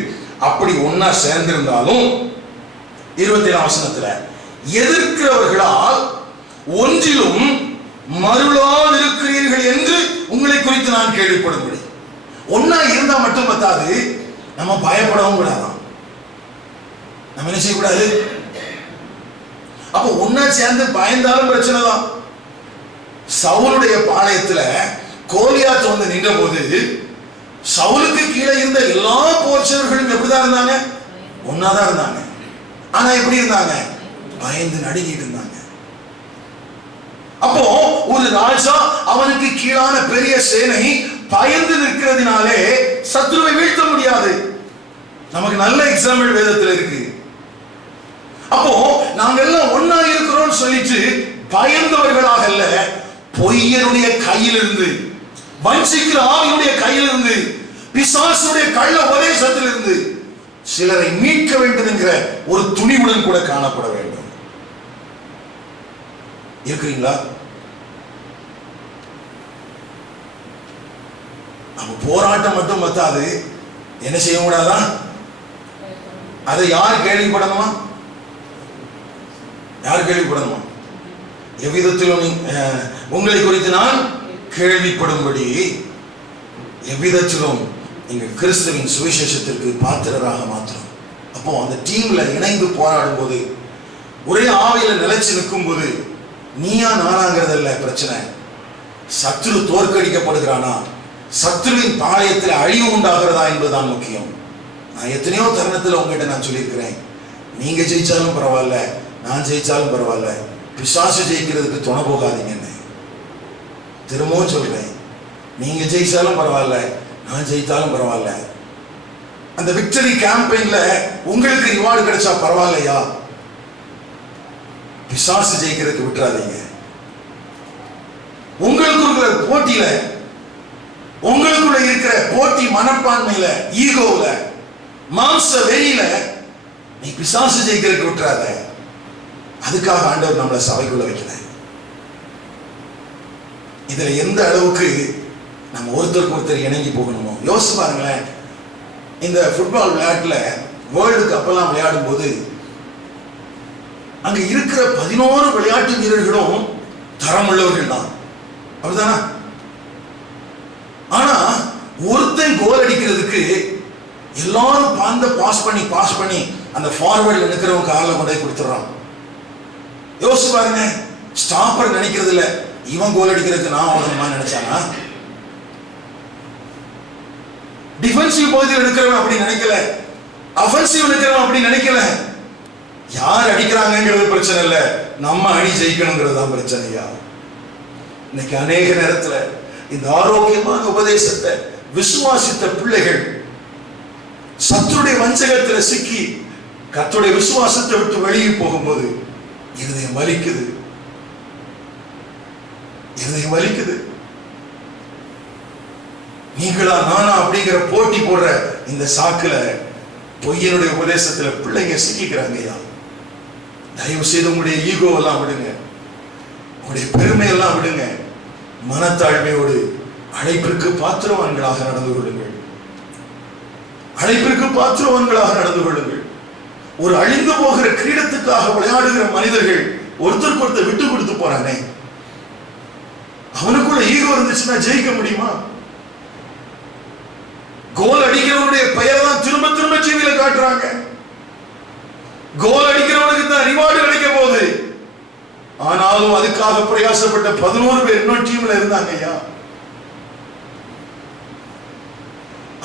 அப்படி ஒன்னா சேர்ந்திருந்தாலும் 27 வசனத்துல எதிர்க்கிறவர்களால் ஒன்றிலும் மருளால் இருக்கிறீர்கள் என்று உங்களை குறித்து நான் கேள்விப்படும்படி. ஒன்னா இருந்தா மட்டும் பத்தாது, நம்ம பயப்படவும் கூடாதான். நம்ம என்ன செய்யக்கூடாது? ஒன்னா சேர்ந்து பயந்தாலும் பிரச்சனை தான். சவுலுடைய பாளையத்துல கோலியாத் வந்து நின்ற போது சவுலுக்கு கீழே இருந்த எல்லா போர்ச்சவர்களும் எப்படிதான் இருந்தாங்க? ஒன்னாதான் இருந்தாங்க. ஆனா எப்படி இருந்தாங்க? பயந்து நடுங்கிட்டு இருந்தாங்க. அப்போ ஒரு ராஜா அவனுக்கு கீழான பெரிய சேனை பயந்து நிற்கிறதுனாலே சத்ருவை வீழ்த்த முடியாது. நமக்கு நல்ல எக்ஸாம்பிள் வேதத்தில் இருக்கு. அப்போ நாங்க எல்லாம் ஒன்னா இருக்கிறோம் சொல்லிட்டு பயந்தவர்களாக அல்ல, பொய்யனுடைய கையிலிருந்து, வஞ்சிக்கிற ஆவியுடைய கையிலிருந்து, பிசாசுடைய கள்ள உபதேசத்திலிருந்து சிலரை மீட்க வேண்டும் என்கிற ஒரு துணிவுடன் கூட காணப்பட வேண்டும். இருக்கிறீங்களா? நம்ம போராட்டம் மட்டும் பத்தாது, என்ன செய்ய கூடாதா? அதை யார் கேள்விப்படணுமா? யார் கேள்விப்படணுமா? எவ்விதத்திலும் உங்களை குறித்து நான் கேள்விப்படும்படி எவ்விதத்திலும் நீங்கள் கிறிஸ்துவின் சுவிசேஷத்திற்கு பாத்திரராக மாத்திரம். அப்போ அந்த டீம்ல இணைந்து போராடும் போது, ஒரே ஆவியில நிலைச்சு நிற்கும் போது, நீயா நானாங்கிறதல்ல பிரச்சனை. சத்ரு தோற்கடிக்கப்படுகிறானா, சத்ருவின் பாளையத்தில் அழிவு உண்டாகிறதா என்பதுதான் முக்கியம். நான் எத்தனையோ தருணத்தில் உங்ககிட்ட நான் சொல்லியிருக்கிறேன், நீங்க ஜெயிச்சாலும் பரவாயில்ல, நான் ஜெயிச்சாலும் பரவாயில்ல, பிசாசு ஜெயிக்கிறதுக்கு துணை போகாதீங்க. திரும்பவும் சொல்றேன், நீங்க ஜெயிச்சாலும் பரவாயில்ல, நான் ஜெயித்தாலும் பரவாயில்ல. அந்த விக்டரி கேம்பெயின்ல உங்களுக்கு ரிவார்டு கிடைச்சா பரவாயில்லையா, பிசாசு ஜெயிக்கிறதுக்கு விட்டுறாதீங்க. உங்களுக்கு இருக்கிற போட்டியில, உங்களுக்குள்ள இருக்கிற போட்டி மனப்பான்மையில, ஈகோல, மாம்ச வெறியில நீ பிசாசு ஜெயிக்கிறதுக்கு விட்டுறாத. அதுக்காக ஆண்டவர் நம்மளை சபைக்குள்ள வைக்கல. இதுல எந்த அளவுக்கு நம்ம ஒருத்தருக்கு ஒருத்தர் இணங்கி போகணுமோ யோசிச்சு பாருங்களேன். இந்த ஃபுட்பால் விளையாட்டுல வேர்ல்டு கப் எல்லாம் விளையாடும் போது அங்க இருக்கிற 11 விளையாட்டு வீரர்களும் தரம் உள்ளவர்கள் தான், அப்படிதானா? ஆனா ஒருத்தன் கோல் அடிக்கிறதுக்கு எல்லாரும் பாந்த பாஸ் பண்ணி அந்த ஃபார்வர்ட்ல நிக்கிறவங்க காலில் கொண்டு போய் கொடுத்துறான். யோசிச்சு பாருங்க. ஸ்டாப்பர் நினைக்கிறது இல்ல, இவன் கோல் அடிக்கிறதுக்கு நான் ஓடணுமா நினைச்சானா? டிஃபென்சிவ் பகுதியில் எடுக்கிறவன் அப்படி நினைக்கல, அஃபென்சிவ் எடுக்கிறவன் அப்படி நினைக்கல. யார் அடிக்கிறாங்கிறது பிரச்சனை இல்ல, நம்ம அணி ஜெயிக்கணுங்கிறது தான் பிரச்சனையா. இன்னைக்கு அநேக நேரத்துல இந்த ஆரோக்கியமான உபதேசத்தை விசுவாசித்த பிள்ளைகள் சத்துருடைய வஞ்சகத்துல சிக்கி கர்த்தருடைய விசுவாசத்தை விட்டு வெளியே போகும்போது இருதயம் வலிக்குது, இருதயம் வலிக்குது. நீங்களா நானா அப்படிங்கிற போட்டி போடுற இந்த சாக்குல பொய்யனுடைய உபதேசத்துல பிள்ளைங்க சிக்கிறாங்க. ஐயா, தயவு செய்து உங்களுடைய ஈகோ எல்லாம் விடுங்க, உங்களுடைய பெருமை எல்லாம் விடுங்க. மனத்தாழ்மையோடு அழைப்பிற்கு பாத்திரவான்களாக நடந்து கொள்ளுங்கள், அழைப்பிற்கு பாத்திரவான்களாக நடந்து கொள்ளுங்கள். ஒரு அழிந்து போகிற கிரீடத்துக்காக விளையாடுகிற மனிதர்கள் ஒருத்தருக்கு ஒருத்தர் விட்டு கொடுத்து போறானே, அவனுக்குள்ள ஈகோ இருந்துச்சுன்னா ஜெயிக்க முடியுமா? கோல் அடிக்கிறவனுடைய பெயரை தான் திரும்ப திரும்ப டிவியில காட்டுறாங்க. கோல் அடிக்கிறவனுக்கு தான் ரிவார்டு கிடைக்க போகுது. ஆனாலும் அதுக்காக பிரயாசப்பட்ட 11 பேர் இன்னொரு டீம்ல இருந்தாங்க. ஐயா,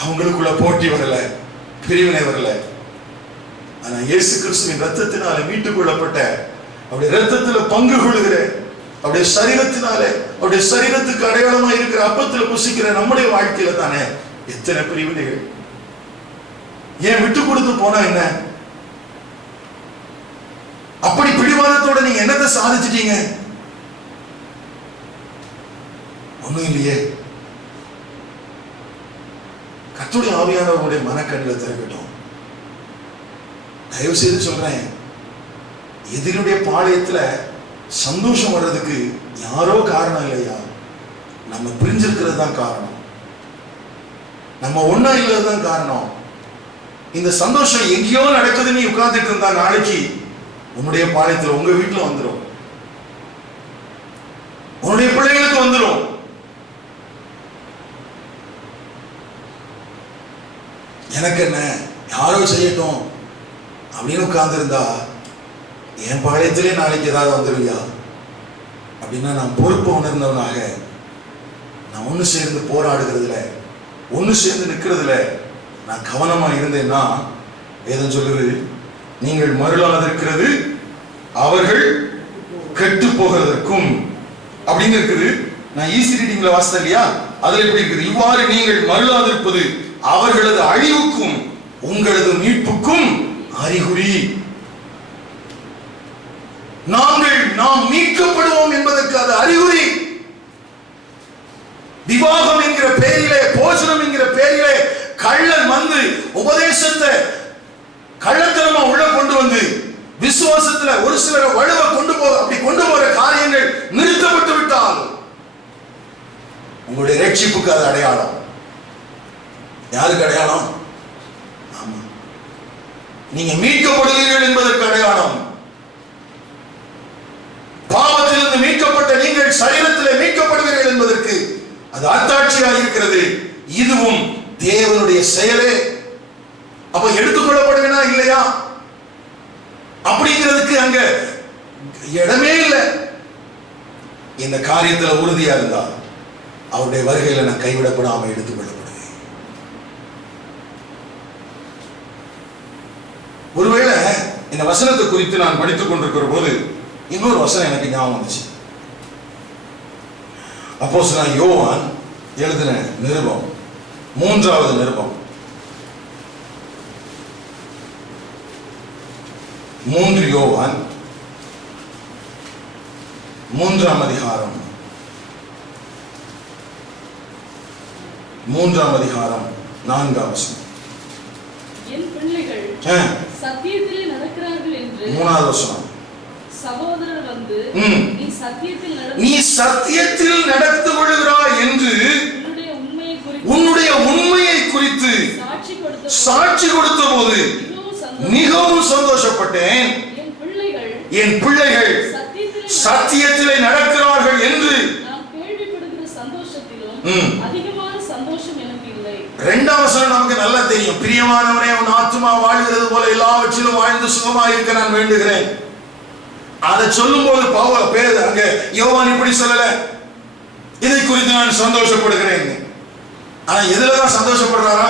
அவங்களுக்குள்ள போட்டி வரல, பிரிவினை வரல. ஆனா இயேசு கிறிஸ்துவின் ரத்தத்தினால மீட்டுக் கொள்ளப்பட்ட, அவருடைய ரத்தத்துல பங்கு கொள்ளுகிற, அவருடைய சரீரத்தினால, அவருடைய சரீரத்துக்கு அடையாளமா இருக்கிற அப்பத்துல புசிக்கிற நம்முடைய வாழ்க்கையில தானே எத்தனை பிரிவினைகள். ஏன் விட்டு கொடுத்து போனா என்ன? அப்படி பிடிவாதத்தோட நீங்க என்னத்தை சாதிச்சிட்டீங்க? ஒண்ணும் இல்லையே. கர்த்தருடைய ஆவியானவருடைய மனக்கண்ணில் திறக்கட்டும். தயவு செய்து சொல்றேன், எதிரியுடைய பாளையத்துல சந்தோஷம் வர்றதுக்கு யாரோ காரணம் இல்லையா, நம்ம பிரிஞ்சிருக்கிறது தான் காரணம், நம்ம ஒன்னா இல்லதான் காரணம். இந்த சந்தோஷம் எங்கேயோ நடக்குது, நீ உட்கார்ந்துட்டு இருந்தா நாளைக்கு உன்னுடைய பாளையத்துல உங்க வீட்டுல வந்துடும், உன்னுடைய பிள்ளைகளுக்கு வந்துடும். எனக்கு என்ன, யாரோ செய்யட்டும் அப்படின்னு உட்கார்ந்து இருந்தா என் பாளையத்திலே நாளைக்கு ஏதாவது வந்துருவியா அப்படின்னா நான் பொறுப்பு உணர்ந்தவனாக நான் ஒன்று சேர்ந்து போராடுகிறதுல, ஒன்று சேர்ந்து நிற்கிறதுல நான் கவனமா இருந்தேன்னா வேதம் சொல்லுது, நீங்கள் மருளாதிருக்கிறது அவர்கள் கெட்டு போகிறதற்கும் அப்படின்னு இருக்குது. நான் ஈஸி ரீடிங்ல வாசித்தேன் இல்லையா, அதுல எப்படி இருக்குது, இவ்வாறு நீங்கள் மருளாதிருப்பது அவர்களது அழிவுக்கும் உங்களது மீட்புக்கும் அறிகுறி. நாம் மீட்கப்படுவோம் என்பதற்கு அது அறிகுறி. விவாகம் என்கிற பேரிலே, போஜனம் என்கிற பேரிலே கள்ளன் வந்து உபதேசத்தை கள்ளத்தனமா உள்ள கொண்டு வந்து விசுவாசத்துல ஒரு சிலரை வலுவ கொண்டு போற காரியங்கள் நிறுத்தப்பட்டு விட்டால் உங்களுடைய ரட்சிப்புக்கு அது அடையாளம். யாருக்கு அடையாளம்? ஆமா, நீங்க மீட்கப்படுவீர்கள் என்பதற்கு அடையாளம். பாவத்திலிருந்து மீட்கப்பட்ட நீங்கள் சரீரத்திலே மீட்கப்படுவீர்கள் என்பதற்கு அது அத்தாட்சியாக இருக்கிறது. இதுவும் தேவனுடைய செயலே. அப்ப எடுத்துக்கொள்ளப்படுவேனா இல்லையா அப்படிங்கிறதுக்கு அங்க இடமே இல்லை. இந்த காரியத்தில் உறுதியா இருந்தா அவருடைய வருகையில நான் கைவிடப்படாம எடுத்துக்கொள்ளப்படுவேன். ஒருவேளை இந்த வசனத்தை குறித்து நான் படித்துக் கொண்டிருக்கிற போது இன்னொரு வசனம் எனக்கு ஞாபகம் வந்துச்சு. அப்போஸ்தலனாகிய யோவான் எழுதின நிருபம், 3வது நிருபம், 3 யோவான் 3ஆம் அதிகாரம் 4ஆம் வசனம். என் பிள்ளைகள் சத்தியத்திலே நடக்கிறார்கள் என்று 3வது வசனம். சகோதரர் வந்து நீ சத்தியத்தில் நடந்து கொள்கிறாய் என்று உன்னுடைய உண்மையை குறித்து சாட்சி கொடுத்த போது மிகவும் சந்தோஷப்பட்டேன். என் பிள்ளைகள் சத்தியத்திலே நடக்கிறார்கள் என்று இரண்டாம் வசனம் நமக்கு நல்லா தெரியும். பிரியமானவனே, உன் ஆத்துமா வாழ்கிறது போல எல்லாவற்றிலும் வாழ்ந்து சுகமா இருக்க நான் வேண்டுகிறேன். அதை சொல்லும் போது அங்க யோவான் இப்படி சொல்லல, இதை குறித்து நான் சந்தோஷப்படுகிறேன். ஆனா எதுலதான் சந்தோஷப்படுறாரா?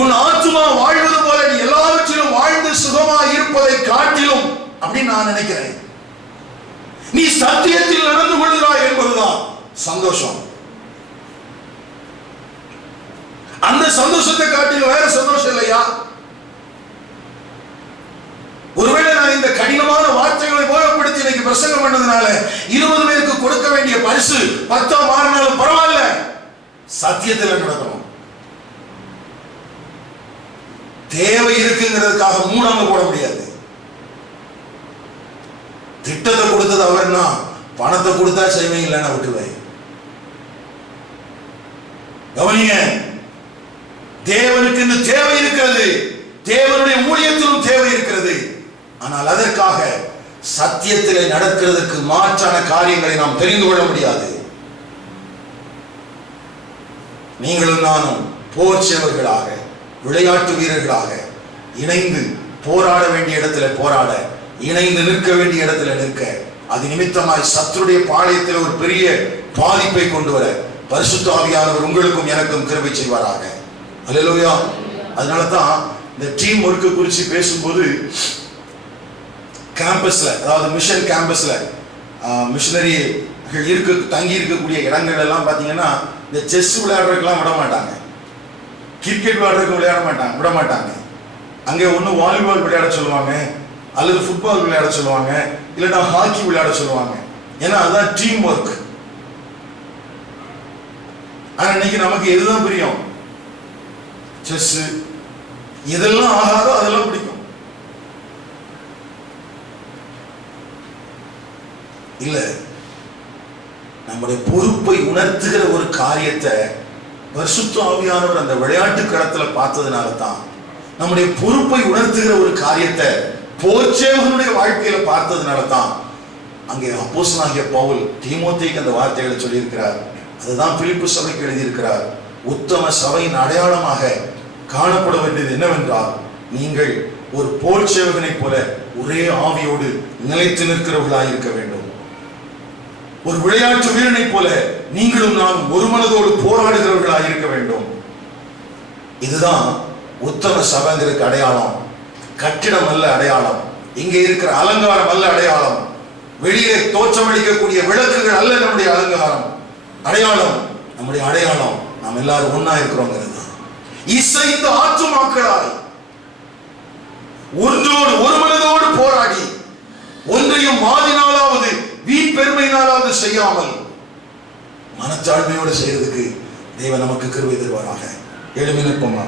உன் ஆத்துமா வாழ்வது போல நீ எல்லாவற்றிலும் வாழ்ந்து சுகமா இருப்பதை காட்டிலும் அப்படின்னு நான் நினைக்கிறேன். நீ சத்தியத்தில் நடந்து கொள்கிறாய் என்பதுதான் சந்தோஷம். அந்த சந்தோஷத்தை காட்டிலும் வேற சந்தோஷம் இல்லையா? ஒருவேளை நான் இந்த கடினமான வார்த்தைகளை உபயோகப்படுத்தி இன்னைக்கு பிரசங்கம் பண்ணதுனால 20 பேருக்கு கொடுக்க வேண்டிய பரிசு 10 மாறினாலும் பரவாயில்ல, சத்தியத்தில் நடக்கணும். தேவை இருக்குங்கிறதுக்காக மூணாங்க போட முடியாது. திட்டத்தை கொடுத்தது அவர்னா பணத்தை கொடுத்தா செய்வேன், இல்லைன்னா விட்டுவேன். கவனிங்க, தேவனுக்கு இந்த தேவை இருக்கிறது, தேவனுடைய ஊழியத்திலும் தேவை இருக்கிறது. ஆனால் அதற்காக சத்தியத்திலே நடக்கிறதுக்கு மாற்றான காரியங்களை நாம் தெரிந்து கொள்ள முடியாது. நீங்களும் நானும் போர் சேவர்களாக, விளையாட்டு வீரர்களாக இணைந்து போராட வேண்டிய இடத்துல போராட, இணைந்து நிற்க வேண்டிய இடத்துல நிற்க, அது நிமித்தமாய் சத்துருடைய பாளையத்தில் ஒரு பெரிய பாதிப்பை கொண்டு வர பரிசுத்த ஆவியானவர் உங்களுக்கும் எனக்கும் கிருபை செய்வாராக. அல்லேலூயா. அதனால தான் இந்த டீம் ஒர்க்கு குறித்து பேசும்போது கேம்பஸ்ல, அதாவது மிஷன் கேம்பஸ்ல மிஷனரிகள் தங்கி இருக்கக்கூடிய இடங்கள் எல்லாம் பார்த்தீங்கன்னா இந்த செஸ் விளையாடுறதுக்கெல்லாம் விட மாட்டாங்க, கிரிக்கெட் விளையாடுறதுக்கு விட மாட்டாங்க. அங்கே ஒன்று வாலிபால் விளையாட சொல்லுவாங்க, அல்லது ஃபுட்பால் விளையாட சொல்லுவாங்க, இல்லைன்னா ஹாக்கி விளையாட சொல்லுவாங்க. ஏன்னா அதுதான் டீம் ஒர்க். ஆனால் இன்னைக்கு நமக்கு எதுதான் பிரியம்? செஸ். இதெல்லாம் ஆகாதோ அதெல்லாம் பிடிக்கும். இல்ல, நம்முடைய பொறுப்பை உணர்த்துகிற ஒரு காரியத்தை பரிசுத்த ஆவியானவர் அந்த விளையாட்டு களத்துல பார்த்ததுனால தான், நம்முடைய பொறுப்பை உணர்த்துகிற ஒரு காரியத்தை போர்ச்சேவகனுடைய வாழ்க்கையில பார்த்ததுனால தான் அங்கே அப்போஸ்தலனாகிய பவுல் தீமோத்தேயுக்கு அந்த வார்த்தைகளை சொல்லியிருக்கிறார். அதுதான் பிலிப்பு சபைக்கு எழுதியிருக்கிறார். உத்தம சபையின் அடையாளமாக காணப்பட வேண்டியது என்னவென்றால், நீங்கள் ஒரு போர் சேவகனை போல ஒரே ஆவியோடு நிலைத்து நிற்கிறவர்களாய் இருக்க வேண்டும். ஒரு விளையாட்டு வீரனை போல நீங்களும் நானும் ஒரு மனதோடு போராடுகிறவர்களாய் இருக்க வேண்டும். இதுதான் உத்தம சபைங்கிறதுக்கு அடையாளம். கட்டிடம் அல்ல அடையாளம், இங்கே இருக்கிற அலங்காரம் அல்ல அடையாளம், வெளியே தோற்றமளிக்கக்கூடிய விளக்குகள் அல்ல நம்முடைய அலங்காரம். அடையாளம், நம்முடைய அடையாளம் நாம் எல்லாரும் ஒன்னா இருக்கிறோங்கிறது. இசைந்த ஆத்துமாக்களாய் ஒன்றோடு ஒரு மனதோடு போராடி ஒன்றையும் மாதினாலாவது வீண் பெருமையினாலாவது செய்யாமல் மனத்தாழ்மையோடு செய்யறதுக்கு தேவன் நமக்கு கிருபை தருவாராக. எழுமி நிற்போமா?